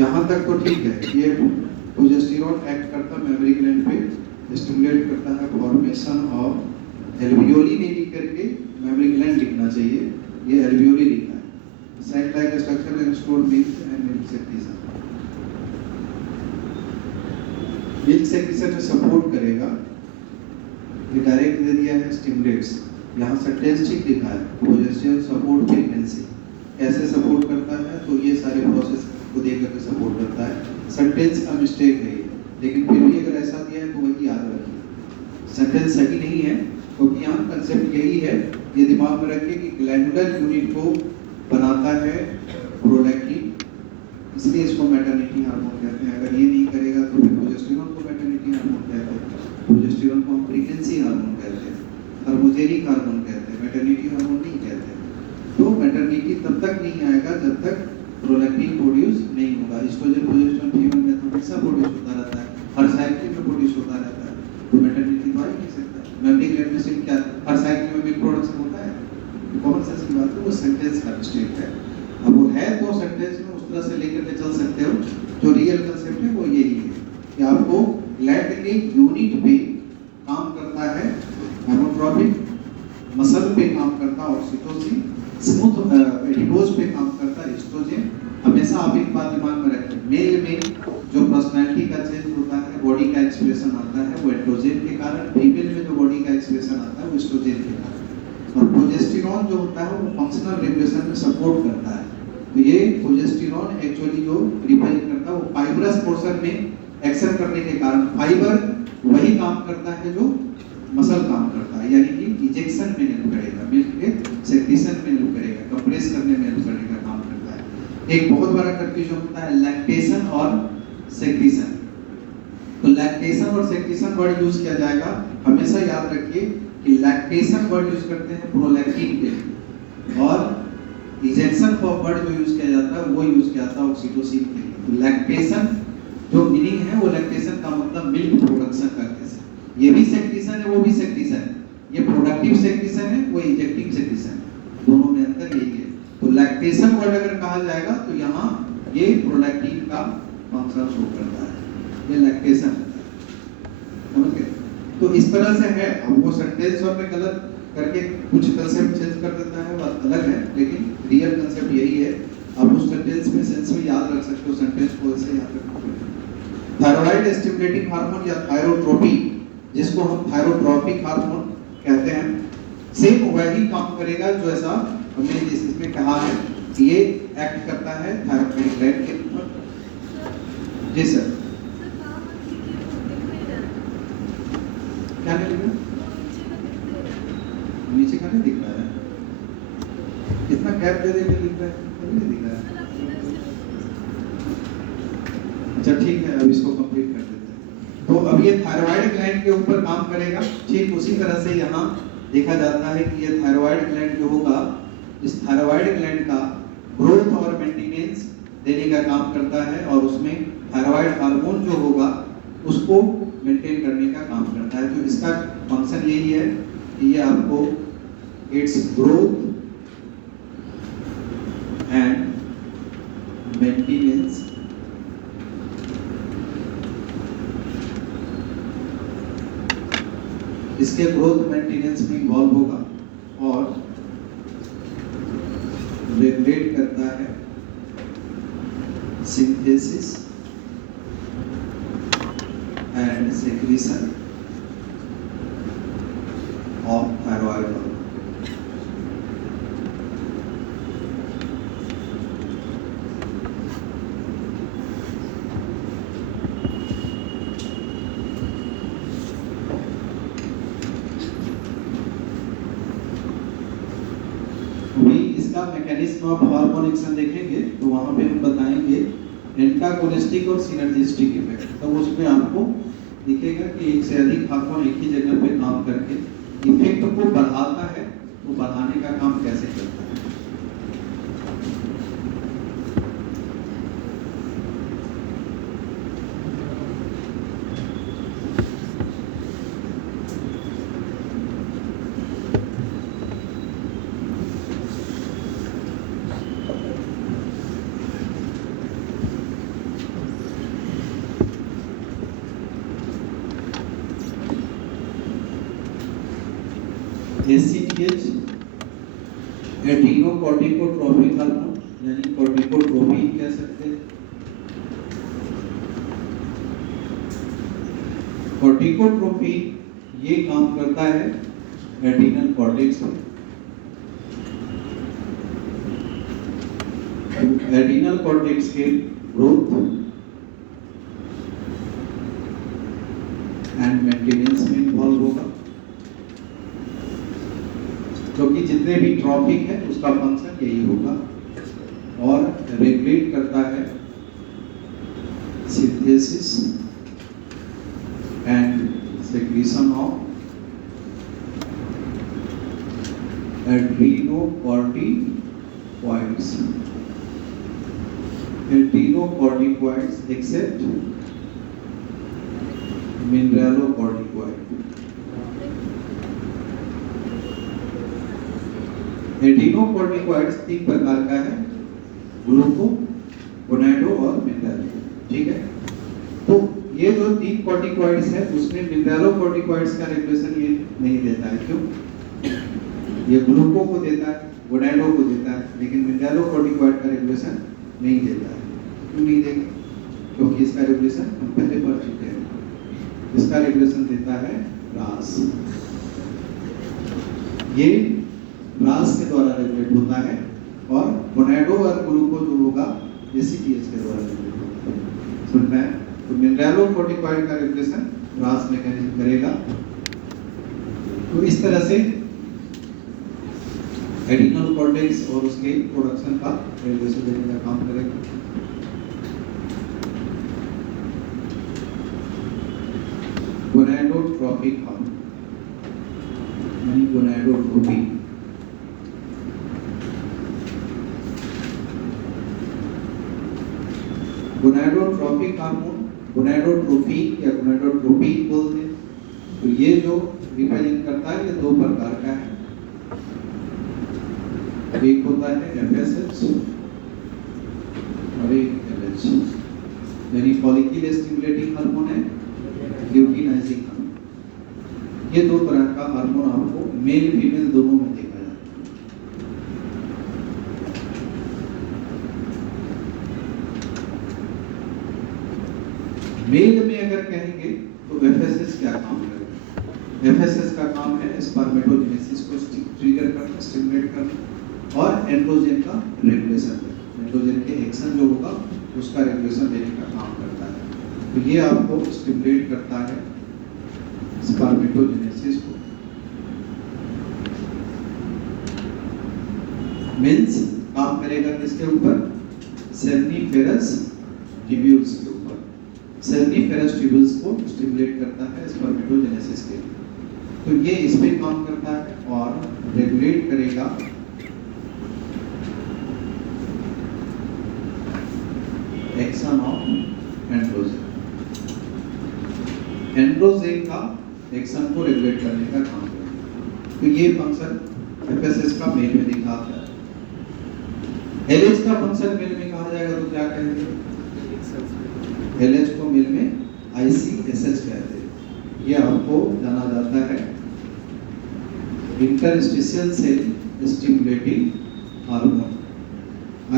यहाँ तक तो ठीक है, ये प्रोजेस्टेरॉन एक्ट करता है मेमोरी ग्लैंड पे, स्टिमुलेट करता है फॉर्मेशन ऑफ एल्वियोली नहीं लिख करके मेमोरी ग्लैंड लिखना चाहिए, ये एल्वियोली लिखा है। sac-like structure and stored milk and milk secretion. Milk secretion में सपोर्ट करेगा, ये डायरेक्ट दे दिया है स्टिमुलेट्स, यहाँ सेंटेंस ठीक लिखा है प्रोजेस्टेरॉन सपोर्ट प्रेगनेंसी। कैसे सपोर्ट करता है, तो ये सारे प्रोसेस को देख करके सपोर्ट करता है। सेंटेंस का मिस्टेक नहीं है, लेकिन फिर भी अगर ऐसा दिया है तो वही याद रखिए, सेंटेंस सही नहीं है, क्योंकि यहाँ कंसेप्ट यही है, ये दिमाग में रखिए कि ग्लैंडुलर यूनिट को बनाता है प्रोलैक्टिन, इसलिए इसको मैटरनिटी हार्मोन कहते हैं। अगर ये नहीं करेगा तो फिर प्रोजेस्टेरॉन को मैटरनिटी हार्मोन कहते हैं, प्रोजेस्टेरॉन को हम प्रेगनेंसी हार्मोन कहते हैं, हार्मोजेनिक हार्मोन कहते हैं, मैटरनिटी हार्मोन नहीं कहते हैं। तो मैटरनिटी तब तक नहीं आएगा जब तक प्रोलैक्टिन प्रोड्यूस नहीं होगा। एस्ट्रोजन प्रोजेस्टेरॉन फीमेल में तो हमेशा प्रोड्यूस होता रहता है, हर साइकिल में प्रोड्यूस होता रहता है, तो मैटरनिटी तो आ ही नहीं सकता। मेमोरी ग्लैंड में सिर्फ क्या हर साइकिल में मिल्क प्रोडक्शन होता है, कॉमन सेंस की बात है, वो सेंटेंस का मिस्टेक है। अब वो है तो सेंटेंस में उस तरह से लेकर के चल सकते हो, जो रियल कंसेप्ट है वो यही है कि आपको ग्लैंड के यूनिट पे काम करता है हेमोट्रोपिक, मसल पे काम करता है ऑक्सीटोसिन, स्मूथ एडिपोज पे काम करता है एस्ट्रोजन। हमेशा आप एक बात दिमाग में रखें, मेल में जो पर्सनैलिटी का चेंज होता है, बॉडी का एक्सप्रेशन आता है, वो एंड्रोजन के कारण, फीमेल में जो बॉडी का एक्सप्रेशन आता है वो एस्ट्रोजन के कारण। और प्रोजेस्टेरॉन जो होता है वो फंक्शनल रेगुलेशन में सपोर्ट करता है। तो ये प्रोजेस्टेरॉन एक्चुअली जो रिप्रेजेंट करता है वो फाइब्रस पोर्शन में एक्शन करने के कारण, फाइबर वही काम करता है जो मसल काम करता है, यानी कि इंजेक्शन में हेल्प करेगा, मिल्क के सेक्रेशन में हेल्प करेगा, कंप्रेस करने में हेल्प करने का काम करता है। एक बहुत बड़ा कंफ्यूजन होता है लैक्टेशन और सेक्रेशन। तो लैक्टेशन और सेक्रेशन वर्ड यूज किया जाएगा, हमेशा याद रखिए कि लैक्टेशन वर्ड यूज करते हैं प्रोलैक्टिन के, और इंजेक्शन फॉर वर्ड जो यूज किया जाता है वो यूज किया जाता है ऑक्सीटोसिन के लिए। तो लैक्टेशन जो मीनिंग है वो लैक्टेशन का मतलब मिल्क प्रोडक्शन करने से, ये भी सेक्रेशन है वो भी सेक्रेशन है, ये प्रोडक्टिव सेक्रेशन है वो इंजेक्टिव सेक्रेशन है, दोनों में अंतर यही है। तो लैक्टेशन वर्ड अगर कहा जाएगा तो यहाँ ये प्रोलैक्टिन का फंक्शन शो करता है, ये लैक्टेशन है, समझ गए? तो इस तरह से है। अब वो सेंटेंस और में गलत करके कुछ कंसेप्ट चेंज कर देता है, बात अलग है, लेकिन रियल कंसेप्ट यही है। आप उस सेंटेंस में सेंस में याद रख सकते हो, सेंटेंस को ऐसे याद रखना। थायराइड स्टिमुलेटिंग हार्मोन या थायरोट्रोपिक, जिसको हम थायरोट्रॉपिक हार्मोन कहते हैं, सेम वही काम करेगा जो ऐसा हमने इसमें कहा है कि ये एक्ट करता है थायराइड ग्लैंड के ऊपर। जी सर, क्या नहीं लिख रहा? नीचे का नहीं दिख रहा है, कितना गैप दे दे के लिख रहा है, नहीं दिख रहा है। अच्छा ठीक है, अब इसको कंप्लीट कर देते हैं। तो अब ये थायराइड ग्लैंड के ऊपर काम करेगा, ठीक उसी तरह से यहाँ देखा जाता है कि ये थायराइड ग्लैंड जो होगा, इस थायराइड ग्लैंड का ग्रोथ और मेंटेनेंस देने का काम करता है, और उसमें थायराइड हार्मोन जो होगा उसको मेंटेन करने का काम करता है। तो इसका फंक्शन यही है कि ये आपको इट्स ग्रोथ एंड मेंटेनेंस इसके ग्रोथ मेंटेनेंस में इन्वॉल्व होगा और रेगुलेट करता है synthesis and secretion of thyroid hormone. इसका मैकेनिज्म ऑफ हार्मोन एक्शन देखेंगे तो वहाँ पे हम बताएंगे एंटागोनिस्टिक और सिनर्जिस्टिक इफेक्ट। तो उसमें आपको दिखेगा कि एक से अधिक हार्मोन एक ही जगह पे काम करके इफेक्ट को बढ़ाता है, तो बढ़ाने का काम कैसे करता है। ACTH एटिनोकॉर्टिकोट्रोपिक हार्मोन यानी कॉर्टिकोट्रोपिन कह सकते हैं। कॉर्टिकोट्रोपिन ये काम करता है एड्रिनल कॉर्टेक्स में। एड्रिनल कॉर्टेक्स के ग्रोथ एंड मेंटेनेंस में इन्वॉल्व होगा, क्योंकि जितने भी ट्रॉपिक है उसका फंक्शन यही होगा, और रेगुलेट करता है synthesis and secretion of adrenocorticoids except mineralocorticoid. Adrenocorticoids 3 प्रकार का है, ग्लूको, गोनाडो और मिनरलो। ठीक है, तो ये जो 3 कॉर्टिकॉइड्स है उसमें मिनरलोकॉर्टिकॉइड्स का रेगुलेशन ये नहीं देता है। क्यों? ये ग्लूको को देता है, गोनाडो को देता है, लेकिन मिनरलोकॉर्टिकॉइड का रेगुलेशन नहीं देता है। क्यों नहीं देगा? क्योंकि इसका रेगुलेशन हम पहले पढ़ चुके हैं। इसका रेगुलेशन देता है रास। ये रास के द्वारा रेगुलेट होता है, और गोनाडो और ग्लूको जो होगा एसीटीएच के द्वारा रेगुलेट होता है। समझ में आया? तो मिनरलोकॉर्टिकॉइड का रेगुलेशन रास मैकेनिज्म करेगा। तो इस तरह से एड्रिनल कॉर्टेक्स और उसके प्रोडक्शन का रेगुलेशन देने का काम करेगा। गोनाडोट्रोपिक हार्मोन यानी गोनाडोट्रोपिन। गोनाडोट्रोपिक हार्मोन, गोनाडोट्रोपिन या गोनाडोट्रोपिन बोलते हैं। तो ये जो रिप्रेजेंट करता है ये 2 प्रकार का है। एक होता है FSH और एक LH, यानी फॉलिकल स्टिमुलेटिंग हार्मोन है, ल्यूटिनाइजिंग हार्मोन। ये 2 तरह का हार्मोन आपको मेल फीमेल दोनों में देखा जाता है। मेल में अगर कहेंगे तो FSH क्या काम करेगा? FSH का काम है स्पर्मेटोजेनेसिस को ट्रिगर करना, स्टिमुलेट करना, और एंड्रोजन का रेगुलेशन करना। एंड्रोजन के एक्शन जो होगा उसका रेगुलेशन देने का काम करता है। तो ये आपको स्टिमुलेट करता है स्पर्मेटोजेनेसिस को। मींस काम करेगा किसके ऊपर? सेमनीफेरस ट्यूब्यूल्स के ऊपर। सेमनीफेरस ट्यूब्यूल्स को स्टिमुलेट करता है स्पर्मेटोजेनेसिस के लिए। तो ये इस पे काम करता है और रेगुलेट करेगा एक्शन ऑफ एंड्रोजन। एंड्रोजन का एक्शन को रेगुलेट करने का काम करेगा। तो ये फंक्शन FSH का मेल में दिखाता है। LH का फंक्शन मेल में कहा जाएगा तो क्या कहेंगे? LH को मेल में ICSH कहते हैं। ये आपको जाना जाता है interstitial cell stimulating hormone.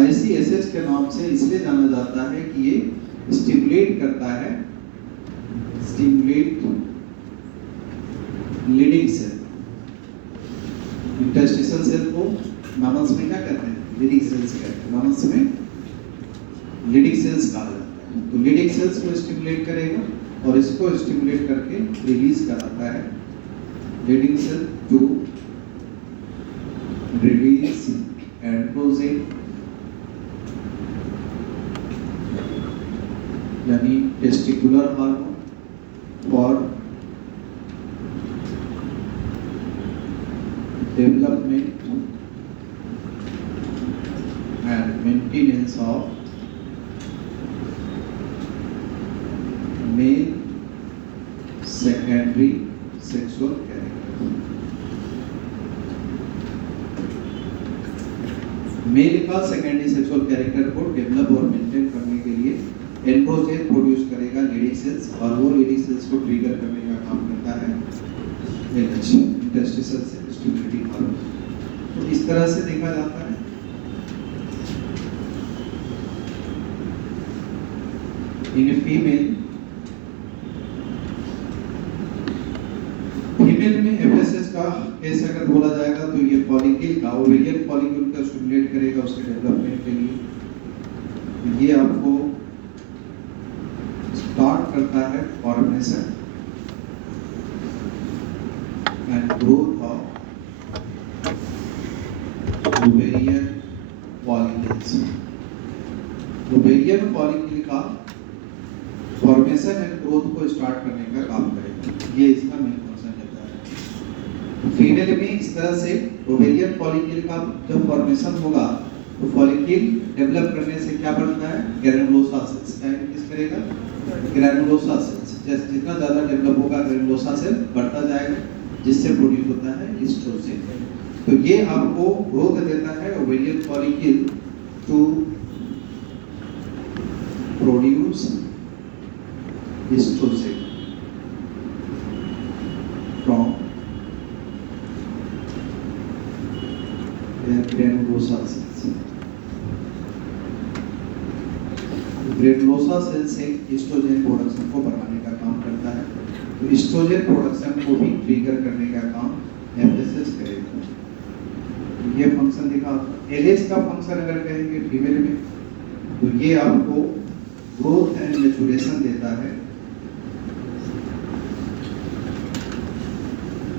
ICSH के नाम से इसलिए जाना जाता है कि ये स्टिमुलेट करता है, stimulate Leydig cell. Interstitial cell को मैमल्स में क्या कहते हैं? लीडिंग सेल्स कहते हैं। मैमल्स में लीडिंग सेल्स कहा जाता है। तो लीडिंग सेल्स को स्टिमुलेट करेगा और इसको स्टिमुलेट करके रिलीज कराता है leading cell to release androgen यानी testicular hormone for development and maintenance of male secondary sexual character. Male का सेकेंडरी सेक्सुअल कैरेक्टर को डेवलप और मेंटेन करने के लिए एंड्रोजन प्रोड्यूस करेगा लेडी सेल्स, और वो लेडी सेल्स को ट्रिगर करने का काम करता है LH interstitial cell stimulating hormone. तो इस तरह से देखा जाता है। इन फीमेल में एफएसएस का केस अगर बोला जाएगा तो ये फॉलिकल का ओवेरियन फॉलिकल का स्टिमुलेट करेगा उसके डेवलपमेंट के लिए। ये आपको स्टार्ट करता है formation and growth of ovarian follicles. Ovarian follicle का फॉर्मेशन एंड ग्रोथ को स्टार्ट करने का काम करेगा। ये इसका मेन फंक्शन रहता है। फीमेल में इस तरह से ओवेरियन फॉलिकल का जब फॉर्मेशन होगा तो फॉलिकल डेवलप करने से क्या बनता है, ग्रैनुलोसा सेल्स। क्या इंक्रीज करेगा, ग्रैनुलोसा सेल्स। जैसे जितना ज्यादा डेवलप होगा ग्रैनुलोसा सेल बढ़ता जाएगा, जिससे प्रोड्यूस होता है एस्ट्रोजन। तो ये आपको ग्रोथ देता है ovarian follicle to produce estrogen from their granulosa cells. Granulosa cell से एस्ट्रोजन प्रोडक्शन को बढ़ाने का काम करता है। तो एस्ट्रोजन प्रोडक्शन को भी ट्रिगर करने का काम एफएसएस करेगा। ये फंक्शन दिखा। एलएच का फंक्शन अगर कहेंगे फीमेल में तो ये आपको ग्रोथ एंड मैच्योरेशन देता है।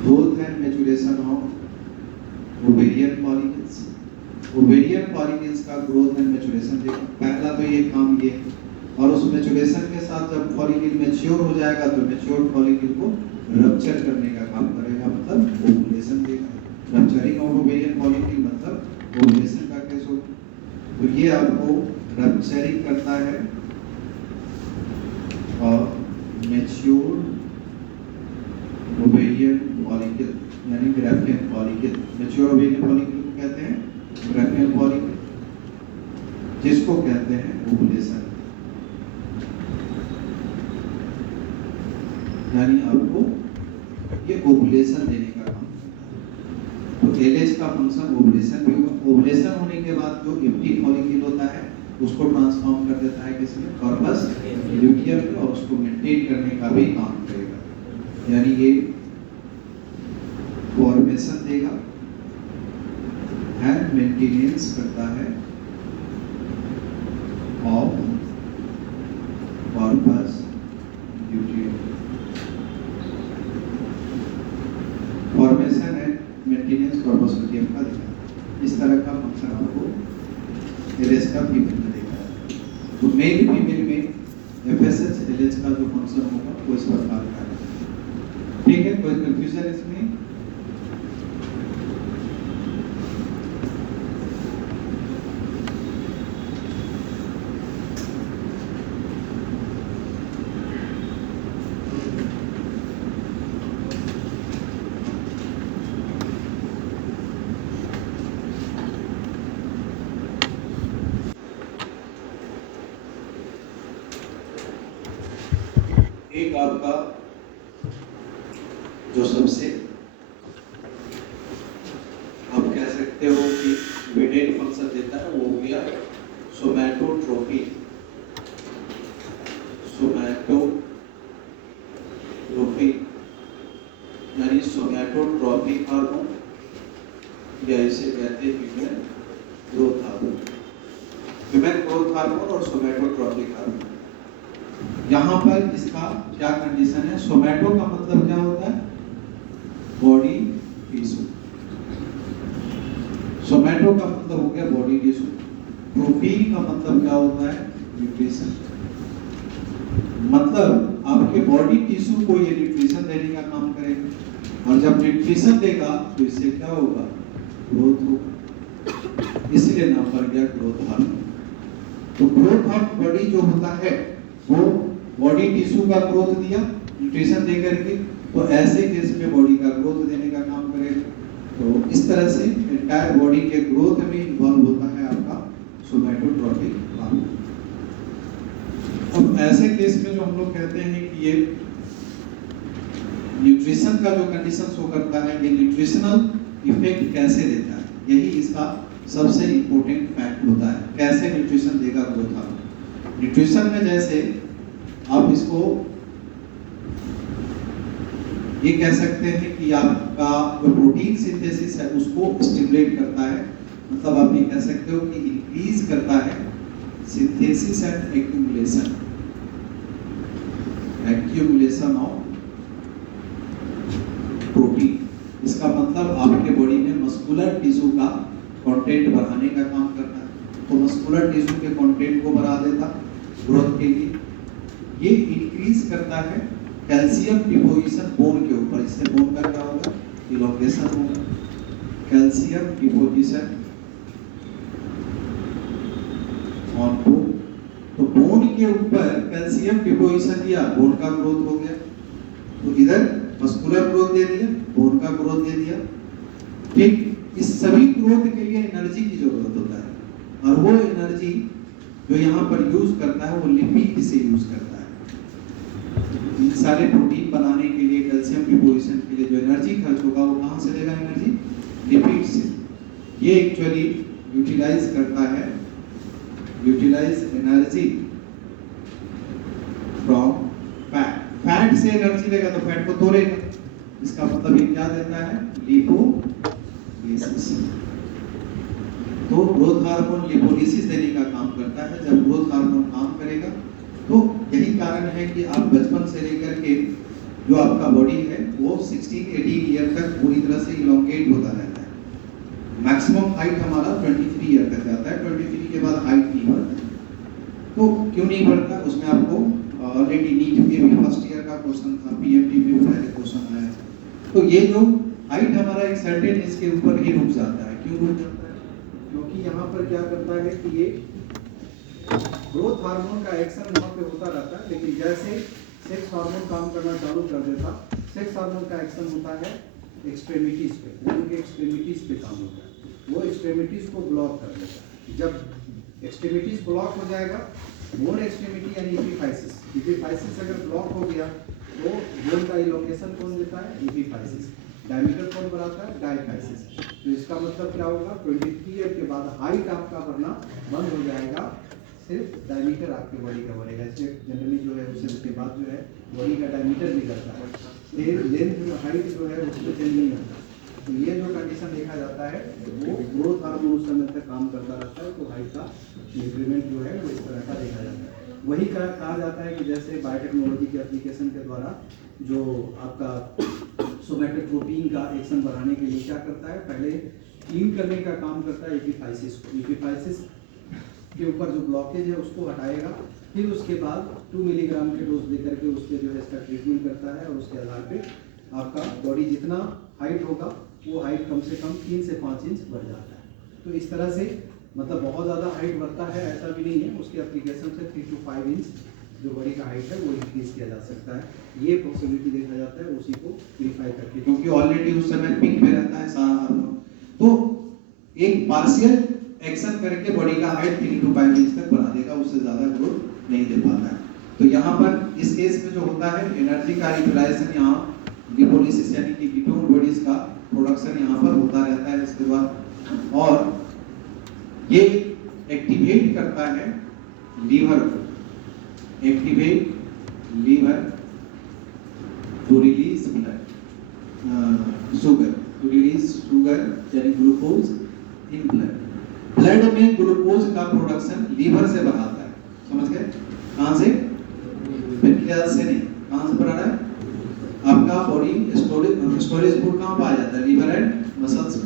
Growth and maturation of ovarian follicles. Ovarian follicles का ग्रोथ एंड मैच्योरेशन देखो। पहला तो ये काम ये, और उस मैच्योरेशन के साथ जब फॉलिकल मैच्योर हो जाएगा तो मैच्योर्ड फॉलिकल को रप्चर करने का काम करेगा, मतलब ओवुलेशन देगा। रप्चरिंग ऑफ ओवेरियन फॉलिकल मतलब ओवुलेशन का केस होगा। तो ये आपको रप्चरिंग करता है और मैच्योर्ड ओवेरियन फॉलिकल यानी Graafian follicle. Mature ovarian follicle को कहते हैं ग्राफियन फॉलिकल, जिसको कहते हैं ओवुलेशन। यानी आपको ये ओवुलेशन देने का काम। तो एलएच का फंक्शन ओवुलेशन भी होगा। ओवुलेशन होने के बाद जो एम्प्टी फॉलिकल होता है उसको ट्रांसफॉर्म कर देता है किसमें, कॉर्पस ल्यूटियम में, और उसको मेंटेन करने का भी काम करेगा। यानी ये फॉर्मेशन देगा एंड मेंटेनेंस करता है of corpus luteum. Formation and maintenance corpus luteum का देगा। इस तरह का फंक्शन आपको एलएच का फीमेल में देखा है। तो मेल फीमेल में एफएसएच एलएच का जो फंक्शन होगा वो इस प्रकार का है। ठीक है, कोई कंफ्यूजन इसमें? एक आपका जो सबसे आप कह सकते हो कि इमीडिएट फंक्शन देता है वो हो गया सोमैटोट्रोफी। सोमैटोट्रोफी यानी सोमैटोट्रोफिक हार्मोन, या इसे कहते हैं female growth hormone. Female growth hormone और सोमैटोट्रोफिक हार्मोन। यहाँ पर इसका क्या कंडीशन है, सोमैटो का मतलब क्या होता है, बॉडी टिश्यू। सोमैटो का मतलब हो गया मतलब क्या होता है? न्यूट्रिशन। मतलब आपके बॉडी टिश्यू को ये न्यूट्रिशन देने का काम करेगा, और जब न्यूट्रिशन देगा तो इससे क्या होगा? ग्रोथ होगा। इसलिए नाम पड़ गया ग्रोथ हार्मोन। तो ग्रोथ हार्मोन बॉडी जो होता है वो बॉडी टिश्यू का ग्रोथ दिया न्यूट्रिशन दे करके, तो ऐसे केस में बॉडी का ग्रोथ देने का काम करेगा। तो इस तरह से एंटायर बॉडी के ग्रोथ में इन्वॉल्व होता है आपका सोमैटोट्रोपिक हार्मोन। अब ऐसे केस में जो हम लोग कहते हैं कि ये न्यूट्रिशन का जो कंडीशन शो करता है, ये न्यूट्रिशनल इफेक्ट कैसे देता है, यही इसका सबसे इंपॉर्टेंट फैक्ट होता है। कैसे न्यूट्रिशन देगा ग्रोथ हार्मोन? न्यूट्रिशन में जैसे आप इसको ये कह सकते हैं कि आपका जो प्रोटीन सिंथेसिस है उसको स्टिमुलेट करता है, मतलब आप ये कह सकते हो कि इंक्रीज करता है synthesis and accumulation of protein. इसका मतलब आपके बॉडी में मस्कुलर टिश्यू का कंटेंट बढ़ाने का काम करता है, तो मस्कुलर टिश्यू के कंटेंट को बढ़ा देता ग्रोथ के लिए। ये इंक्रीज करता है कैल्शियम डिपोजिशन बोन के ऊपर, इससे बोन का क्या होगा? इलोंगेशन होगा। कैल्शियम डिपोजिशन ऑन बोन, तो बोन के ऊपर कैल्शियम डिपोजिशन दिया, बोन का ग्रोथ हो गया। तो इधर मस्कुलर ग्रोथ दे दिया, बोन का ग्रोथ दे दिया। ठीक, इस सभी ग्रोथ के लिए एनर्जी की जरूरत होता है, और वो एनर्जी जो यहाँ पर यूज करता है वो लिपिड से यूज करता है। इन सारे प्रोटीन बनाने के लिए, कैल्शियम डिपोजिशन के लिए जो एनर्जी खर्च होगा वो कहाँ से देगा? एनर्जी लिपिड से। ये एक्चुअली यूटिलाइज करता है, utilise energy from fat. Fat से एनर्जी देगा तो फैट को तोड़ेगा, इसका मतलब ये क्या देता है? लिपोलिसिस। तो ग्रोथ हार्मोन लिपोलिसिस देने का काम करता है। जब ग्रोथ हार्मोन काम करेगा तो यही कारण है कि आप बचपन से लेकर के जो आपका बॉडी है वो 16-18 ईयर तक पूरी तरह से इलोंगेट होता रहता है। मैक्सिमम हाइट हमारा 23 ईयर तक जाता है, 23 के बाद हाइट नहीं बढ़ता। तो क्यों नहीं बढ़ता? उसमें आपको ऑलरेडी नीट के भी फर्स्ट ईयर का क्वेश्चन था, पीएमटी में भी पहले क्वेश्चन आया। तो ये जो हाइट हमारा एक सर्टेन इसके ऊपर ही रुक जाता है। क्यों रुक जाता है? क्योंकि यहाँ पर क्या करता है कि ये ग्रोथ हार्मोन का एक्शन वहाँ पे होता रहता है, लेकिन जैसे सेक्स हार्मोन काम करना चालू कर देता, सेक्स हार्मोन का एक्शन होता है एक्सट्रीमिटीज पे, बोन के एक्सट्रीमिटीज पे काम होता है, वो एक्सट्रीमिटीज को ब्लॉक कर देता है। जब एक्सट्रीमिटीज ब्लॉक हो जाएगा, बोन एक्सट्रीमिटी यानी एपिफाइसिस अगर ब्लॉक हो गया तो बोन का इलोंगेशन कौन देता है? एपिफाइसिस। डायमीटर कौन बढ़ाता है? डायफाइसिस। तो इसका मतलब क्या होगा? 23 ईयर के बाद हाइट आपका बढ़ना बंद हो जाएगा, सिर्फ डायमीटर आपके बॉडी का बढ़ेगा। इससे जनरली जो है उसके बाद जो है बॉडी का डायमीटर बिगड़ता है, लेंथ हाइट जो है उसमें चेंज नहीं होता। तो ये जो कंडीशन देखा जाता है वो ग्रोथ हार्मोन उस समय तक काम करता रहता है, तो हाइट का इंक्रीमेंट जो है वो इस तरह का देखा जाता है। वही कहा जाता है कि जैसे बायोटेक्नोलॉजी के एप्लीकेशन के द्वारा जो आपका सोमैटोट्रोपिन का एक्शन बढ़ाने के लिए क्या करता है? पहले क्लीन करने का काम करता है एपिफाइसिस को। एपिफाइसिस के ऊपर जो ब्लॉकेज है उसको हटाएगा, फिर उसके बाद 2 मिलीग्राम के डोज देकर के उससे जो है इसका ट्रीटमेंट करता है, और उसके आधार पे आपका बॉडी जितना हाइट होगा वो हाइट कम से कम 3 से 5 इंच बढ़ जाता है। तो इस तरह से मतलब बहुत ज़्यादा हाइट बढ़ता है ऐसा भी नहीं है, उसके एप्लीकेशन से 3 to 5 इंच जो बॉडी का हाइट है वो इंक्रीज किया जा सकता है। ये पॉसिबिलिटी देखा जाता है उसी को प्यूरिफाई करके, क्योंकि ऑलरेडी उस समय पीक पे रहता है सारा हार्मोन, तो एक पार्शियल एक्शन करके बॉडी का हाइट 3 to 5 इंच तक बढ़ा देगा, उससे ज़्यादा ग्रोथ नहीं दे पाता है। तो यहाँ पर इस केस में जो होता है एनर्जी का यूटिलाइजेशन, यहाँ लिपोलिसिस यानी कि कीटोन बॉडीज का प्रोडक्शन यहाँ पर होता रहता है इसके बाद, और ये एक्टिवेट करता है लीवर को, activate liver to release sugar, to release sugar यानी ग्लूकोज इन ब्लड। ब्लड में ग्लूकोज का प्रोडक्शन लीवर से बढ़ाता है, समझ गए? कहाँ से? पेनक्रियास से नहीं, कहाँ से बढ़ा रहा है? आपका बॉडी स्टोरेज फूड कहाँ पाया जाता है? लीवर एंड मसल्स में।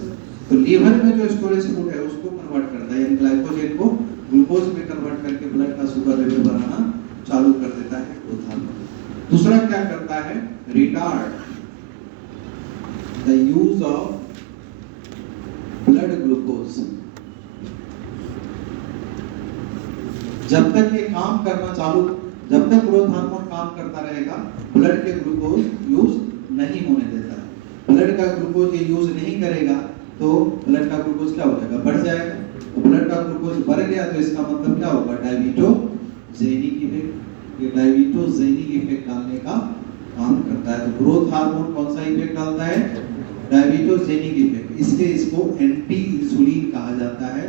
तो लीवर में जो स्टोरेज फूड है उसको कन्वर्ट करता है, यानी ग्लाइकोजन को ग्लूकोज में कन्वर्ट करके ब्लड का शुगर लेवल बढ़ाना चालू कर देता है ग्रोथ हार्मोन। दूसरा क्या करता है, retard the use of blood glucose. जब तक ये काम करना चालू, जब तक ग्रोथ हार्मोन काम करता रहेगा, ब्लड के ग्लूकोज यूज नहीं होने देता। ब्लड का ग्लूकोज ये यूज नहीं करेगा तो ब्लड का ग्लूकोज क्या हो जाएगा, बढ़ जाएगा। तो ब्लड का ग्लूकोज बढ़ गया तो इसका मतलब क्या होगा, डायबिटोजेनिक इफेक्ट। ये डायबिटोजेनिक इफेक्ट डालने का काम करता है। तो ग्रोथ हार्मोन कौन सा इफेक्ट डालता है, डायबिटोजेनिक इफेक्ट। इसलिए इसको एंटी इंसुलिन कहा जाता है।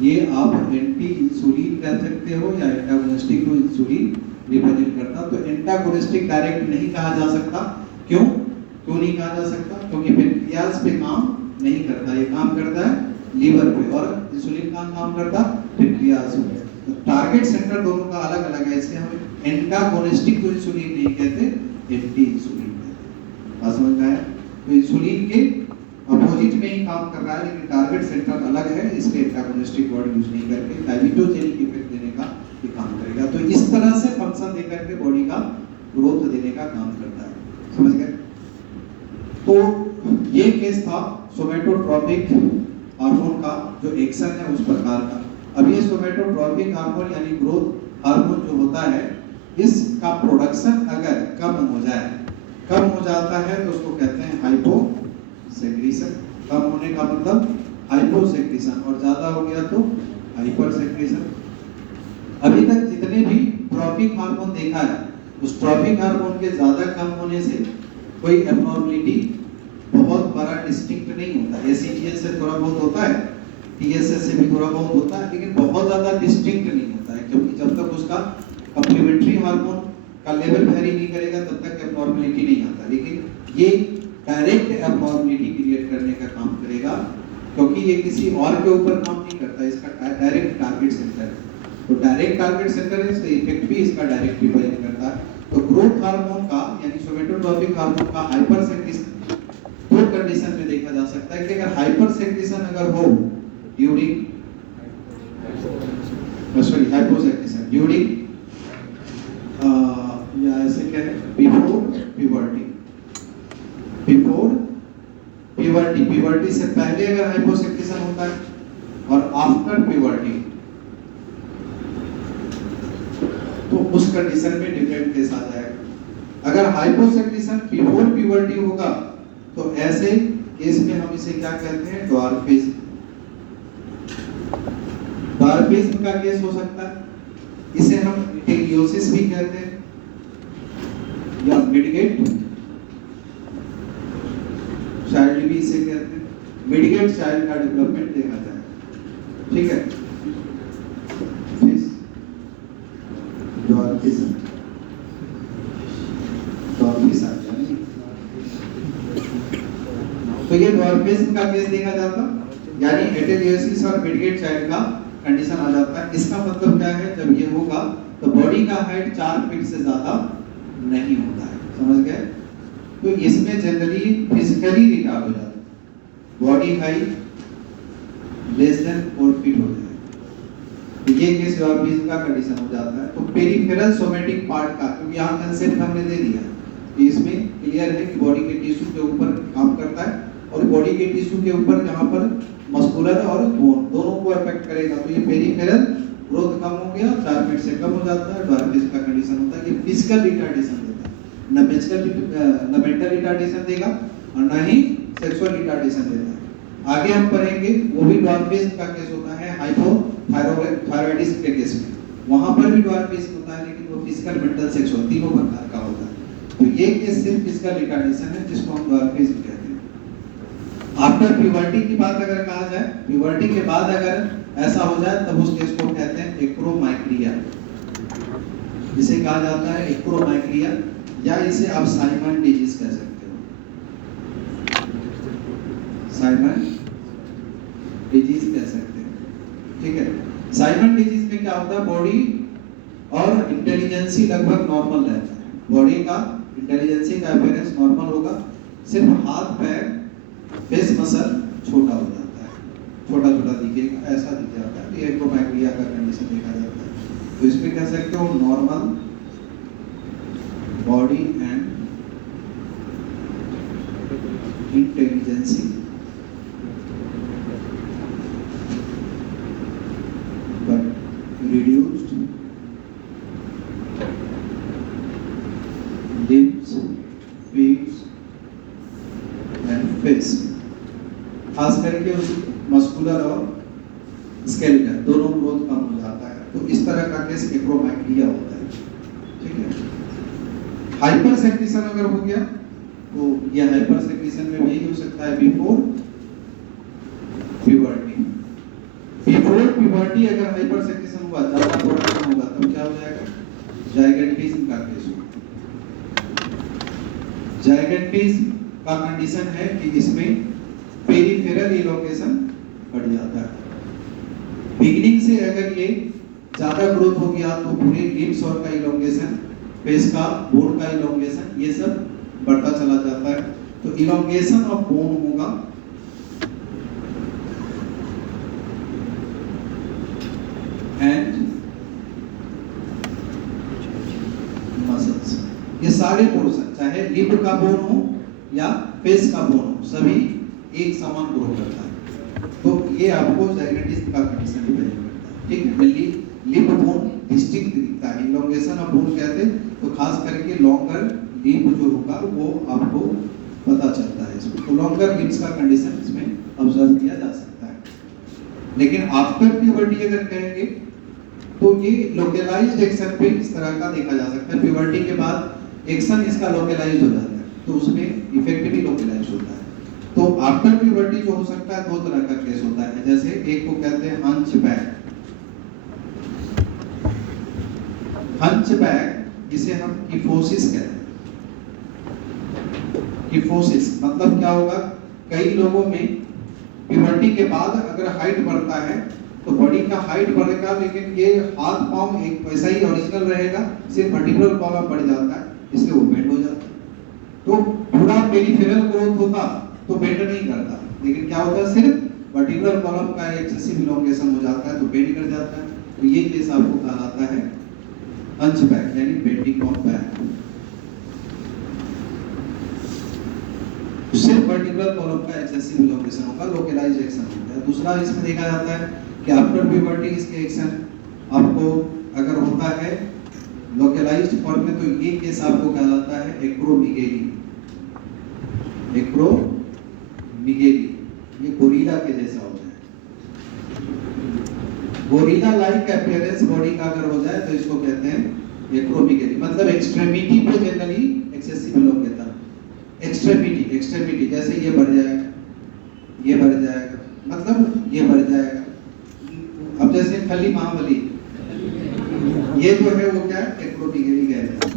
ये आप एंटी इंसुलिन कह सकते हो या एंटागोनिस्टिक को इंसुलिन रिप्रेजेंट करता। तो एंटागोनिस्टिक डायरेक्ट नहीं कहा जा सकता। क्यों नहीं कहा जा सकता, क्योंकि पेनक्रियाज पे काम नहीं करता, ये काम करता है लीवर पे, और इंसुलिन का काम करता पेनक्रियाज पे। तो टारगेट सेंटर दोनों का अलग अलग है, इसलिए हम एंटागोनिस्टिक को इंसुलिन नहीं कहते, एंटी इंसुलिन कहते। बात समझ में आया? तो इंसुलिन के अपोजिट में ही काम कर रहा है, लेकिन टारगेट सेंटर अलग है, इसलिए एंटागोनिस्टिक वर्ड यूज नहीं करके डायबिटोजेनिक इफेक्ट देने का ये काम करेगा। तो इस तरह से फंक्शन देकर के बॉडी का ग्रोथ देने का काम करता है। समझ गए? तो ये केस था सोमेटोट्रोपिक हार्मोन का जो एक्शन है उस प्रकार का। अब ये सोमेटोट्रोपिक हार्मोन यानी ग्रोथ हार्मोन जो होता है, इसका प्रोडक्शन अगर कम हो जाए, कम हो जाता है तो उसको कहते हैं हाइपोसेक्रीशन। कम होने का मतलब हाइपोसेक्रीशन, और ज्यादा हो गया तो हाइपरसेक्रीशन। अभी तक जितने भी ट्रॉपिक हार्मोन देखा है, उस ट्रॉपिक हार्मोन के ज्यादा कम होने से कोई एब्नॉर्मलिटी बहुत बड़ा डिस्टिंक्ट नहीं होता। एसीटीएस से थोड़ा बहुत होता है, टीएसएस से भी थोड़ा बहुत होता है, लेकिन बहुत ज्यादा डिस्टिंक्ट नहीं होता है, क्योंकि जब तक उसका कम्प्लीमेंट्री हार्मोन का लेवल वेरी नहीं करेगा तब तक एब्नॉर्मलिटी नहीं आता। लेकिन ये डायरेक्ट एब्नॉर्मलिटी क्रिएट करने का काम करेगा, क्योंकि ये किसी और के ऊपर काम नहीं करता, इसका डायरेक्ट टारगेट सेंटर है। तो डायरेक्ट टारगेट सेंटर है, इसका इफेक्ट भी इसका डायरेक्ट रिप्रेजेंट करता है। तो ग्रोथ हार्मोन का यानी सोमेटोट्रोपिक हार्मोन का हाइपरसेक्रीशन दो कंडीशन में देखा जा सकता है कि अगर हाइपरसेक्रीशन अगर हो ड्यूरिंग हाइपोसेक्रीशन ड्यूरिंग या ऐसे कहें बिफोर प्यूबर्टी, प्यूबर्टी से पहले अगर हाइपोसेक्रीशन होता है और आफ्टर प्यूबर्टी, तो उस कंडीशन में डिफरेंट केस आ जाएगा। अगर हाइपोसेक्रीशन बिफोर प्यूबर्टी होगा तो ऐसे केस में हम इसे क्या कहते हैं, ड्वार्फिज्म। ड्वार्फिज्म का केस हो सकता है, इसे हम टेलियोसिस भी कहते हैं या मिडगेट चाइल्ड भी इसे कहते हैं। मिडगेट चाइल्ड का डेवलपमेंट देखा जाए, ठीक है। ड्वार्फिज्म तो ये ड्वार्फिज्म का केस देखा जाता, यानी एटेलियोसिस और मिडगेट चाइल्ड का कंडीशन आ जाता है। इसका मतलब क्या है, जब ये होगा तो बॉडी का हाइट 4 फीट से ज्यादा नहीं होता है। समझ गए? तो इसमें जनरली फिजिकली रिटार्ड हो जाता है, body height less than 4 feet हो जाए, तो ये केस ड्वार्फिज्म का कंडीशन हो जाता है। तो पेरिफेरल सोमेटिक पार्ट का, क्योंकि यहाँ कंसेप्ट हमने दे दिया, तो इसमें क्लियर है कि बॉडी के टिश्यू के ऊपर काम करता है, और बॉडी के टिश्यू के ऊपर जहाँ पर मस्कुलर और बोन दोनों को अफेक्ट करेगा। तो ये पेरिफेरल ग्रोथ कम हो गया, 4 फीट से कम हो जाता है, ड्वार्फिज्म का कंडीशन होता है। कि फिजिकल रिटार्डेशन देता है, न मेंटल रिटार्डेशन देगा और न ही सेक्सुअल रिटार्डेशन देता है। आगे हम पढ़ेंगे, वो भी ड्वार्फिज्म का केस होता है हाइपोथायरॉयडिज्म के केस में, वहां पर भी ड्वार्फिज्म होता है, लेकिन वो फिजिकल, मेंटल, सेक्सुअल तीनों प्रकार का होता है। तो ये केस सिर्फ फिजिकल रिटार्डेशन है, जिसको हम ड्वार्फिज्म कहते हैं। आफ्टर प्यूबर्टी की बात अगर कहा जाए, प्यूबर्टी के बाद अगर ऐसा हो जाए तब उस केस को कहते हैं एक्रोमाइक्रिया, जिसे कहा जाता है एक्रोमाइक्रिया, या इसे आप साइमन डिजीज कह सकते हो। साइमन डिजीज कह सकते हैं, ठीक है। साइमन डिजीज में क्या होता है, बॉडी और इंटेलिजेंसी लगभग नॉर्मल रहता है, बॉडी का इंटेलिजेंसी का अपीयरेंस नॉर्मल होगा, सिर्फ हाथ पैर फेस मसल छोटा हो जाता है, छोटा छोटा दिखेगा, ऐसा दिख जाता है, ये एक्रोमैग्लिया का कंडीशन देखा जाता है। तो इसमें कह सकते हो normal body and intelligence but reduced limbs, feets and face, खास करके उस मस्कुलर और स्केलेटल दोनों ग्रोथ कम हो जाता है। तो इस तरह का केस एक्रोमैग्लिया होता है, ठीक है। हाइपर सेक्रीशन अगर हो गया तो ये हाइपर सेक्रीशन में भी हो सकता है बिफोर प्यूबर्टी। बिफोर प्यूबर्टी अगर हाइपर सेक्रीशन हुआ, ज्यादा प्रोडक्शन होगा, तब क्या हो जाएगा? जाइगेंटिज्म का केस होगा। जाइगेंटिज्म का कंडीशन है कि इसमें पेरिफेरल इलोकेशन बढ़ जाता है। बिगिनिंग से अगर ये ज्यादा ग्रोथ हो गया तो पूरे लिम्स और का इलोंगेशन, फेस का, बोन का इलोंगेशन, ये सब बढ़ता चला जाता है। तो इलोंगेशन ऑफ बोन होगा एंड मसल्स, ये सारे पोर्शन चाहे लिप का बोन हो या फेस का बोन हो, सभी एक समान ग्रो करता है। तो ये आपको जाइगेंटिज्म का कंडीशन डिपेंड करता है, ठीक है। मेनली लिप बोन डिस्टिंक्ट दिखता है, इलोंगेशन ऑफ बोन कहते हैं, तो खास करके लॉन्गर लिप जो होगा वो आपको पता चलता है इसमें। तो लॉन्गर लिप्स का कंडीशन इसमें ऑब्जर्व किया जा सकता है। लेकिन आफ्टर प्यूबर्टी अगर कहेंगे तो ये लोकलाइज्ड एक्शन पे इस तरह का देखा जा सकता है। प्यूबर्टी के बाद एक्शन इसका लोकलाइज्ड हो जाता है, तो उसमें इफेक्ट भी लोकलाइज्ड होता है। तो आफ्टर प्यूबर्टी जो हो सकता है, दो तरह का केस होता है। जैसे एक को कहते हैं हंचबैक। हंचबैक जिसे हम किफोसिस कहते हैं। किफोसिस मतलब क्या होगा? कई लोगों में प्यूबर्टी के बाद अगर हाइट बढ़ता है तो बॉडी का हाइट बढ़ेगा, लेकिन ये हाथ पांव एक वैसा ही ओरिजिनल रहेगा, सिर्फ वर्टिब्रल कॉलम बढ़ जाता है, इसलिए वो बेंड हो जाता है। तो पूरा पेरिफेरल ग्रोथ होता तो बेंड नहीं करता, लेकिन क्या होता है, सिर्फ वर्टिब्रल कॉलम का एक्सेसिव इलोंगेशन हो जाता है तो बेंड कर जाता है। तो ये केस आपको कहलाता है हंचबैक यानी बेंडिंग ऑफ बैक। सिर्फ वर्टिब्रल कॉलम का एक्सेसिव इलोंगेशन होगा, लोकलाइज्ड एक्शन होता है। दूसरा इसमें देखा जाता है कि आफ्टर प्यूबर्टी इसके एक्शन आपको अगर होता है लोकलाइज्ड फॉर्म में, तो ये केस आपको कहलाता है एक्रोमिगेली। एक्रोमिगेली ये गोरिल्ला के जैसा होता है। गोरिल्ला लाइक अपीयरेंस बॉडी का अगर हो जाए तो इसको कहते हैं एक्रोमिगेली। मतलब एक्सट्रीमिटी पे जनरली एक्सेसिव इलोंगेशन, एक्सट्रीमिटी जैसे ये बढ़ जाएगा, ये बढ़ जाएगा, मतलब ये बढ़ जाएगा। अब जैसे खली महाबली, ये जो है वो क्या है, एक्रोमिगेली कहते हैं,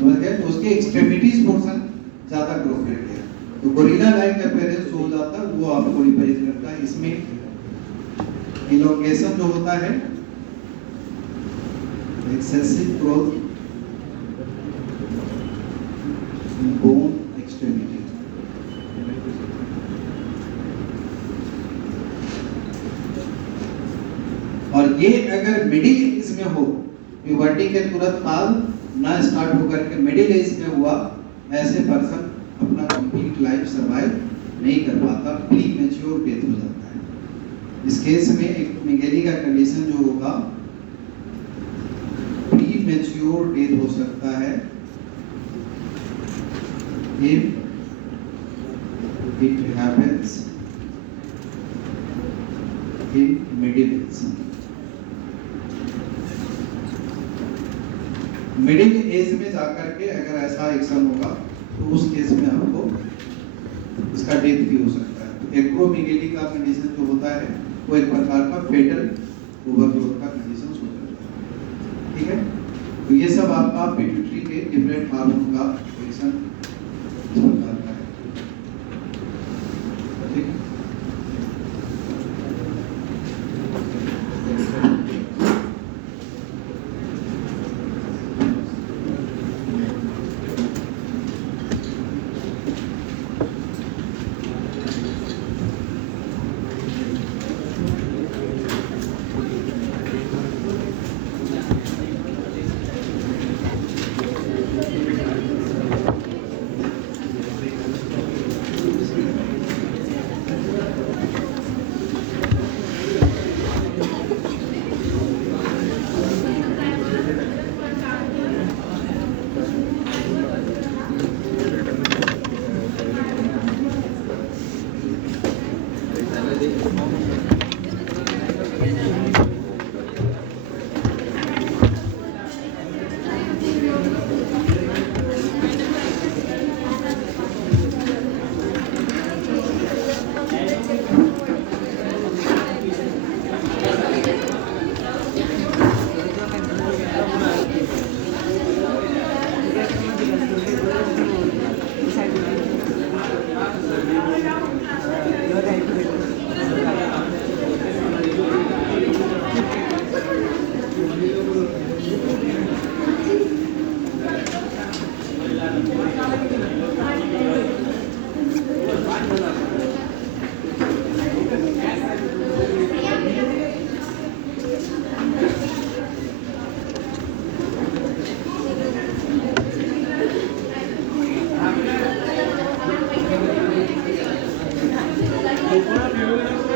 समझ गए? तो उसके एक्सट्रीमिटीज पोर्शन ज्यादा ग्रो कर गया, तो गोरिल्ला लाइक अपीयरेंस हो जाता है, वो आपको रिप्रेजेंट करता है। इसमें इलोंगेशन जो होता है, एक्सेसिव ग्रोथ बोन एक्सट्रीमिटी। और ये अगर मिडिल एज में हो, प्यूबर्टी के तुरंत बाद ना स्टार्ट होकर के मिडिल एज में हुआ, ऐसे पर्सन अपना कंप्लीट लाइफ सर्वाइव नहीं कर पाता, प्री मैच्योर डेथ हो जाता है। इस केस में एक्रोमिगेली का कंडीशन जो होगा, प्री मैच्योर डेथ हो सकता है if it happens in middle age। Middle age में जाकर के अगर ऐसा एक्शन होगा तो उस केस में आपको इसका डेथ भी हो सकता है। एक्रोमिगेली का कंडीशन जो होता है वो एक प्रकार का फेटल ओवरग्रोथ का कंडीशन हो सकता है, ठीक है। तो ये सब आपका पिट्यूटरी के डिफरेंट हार्मोन का एक्शन इस प्रकार का है, ठीक है। लोगों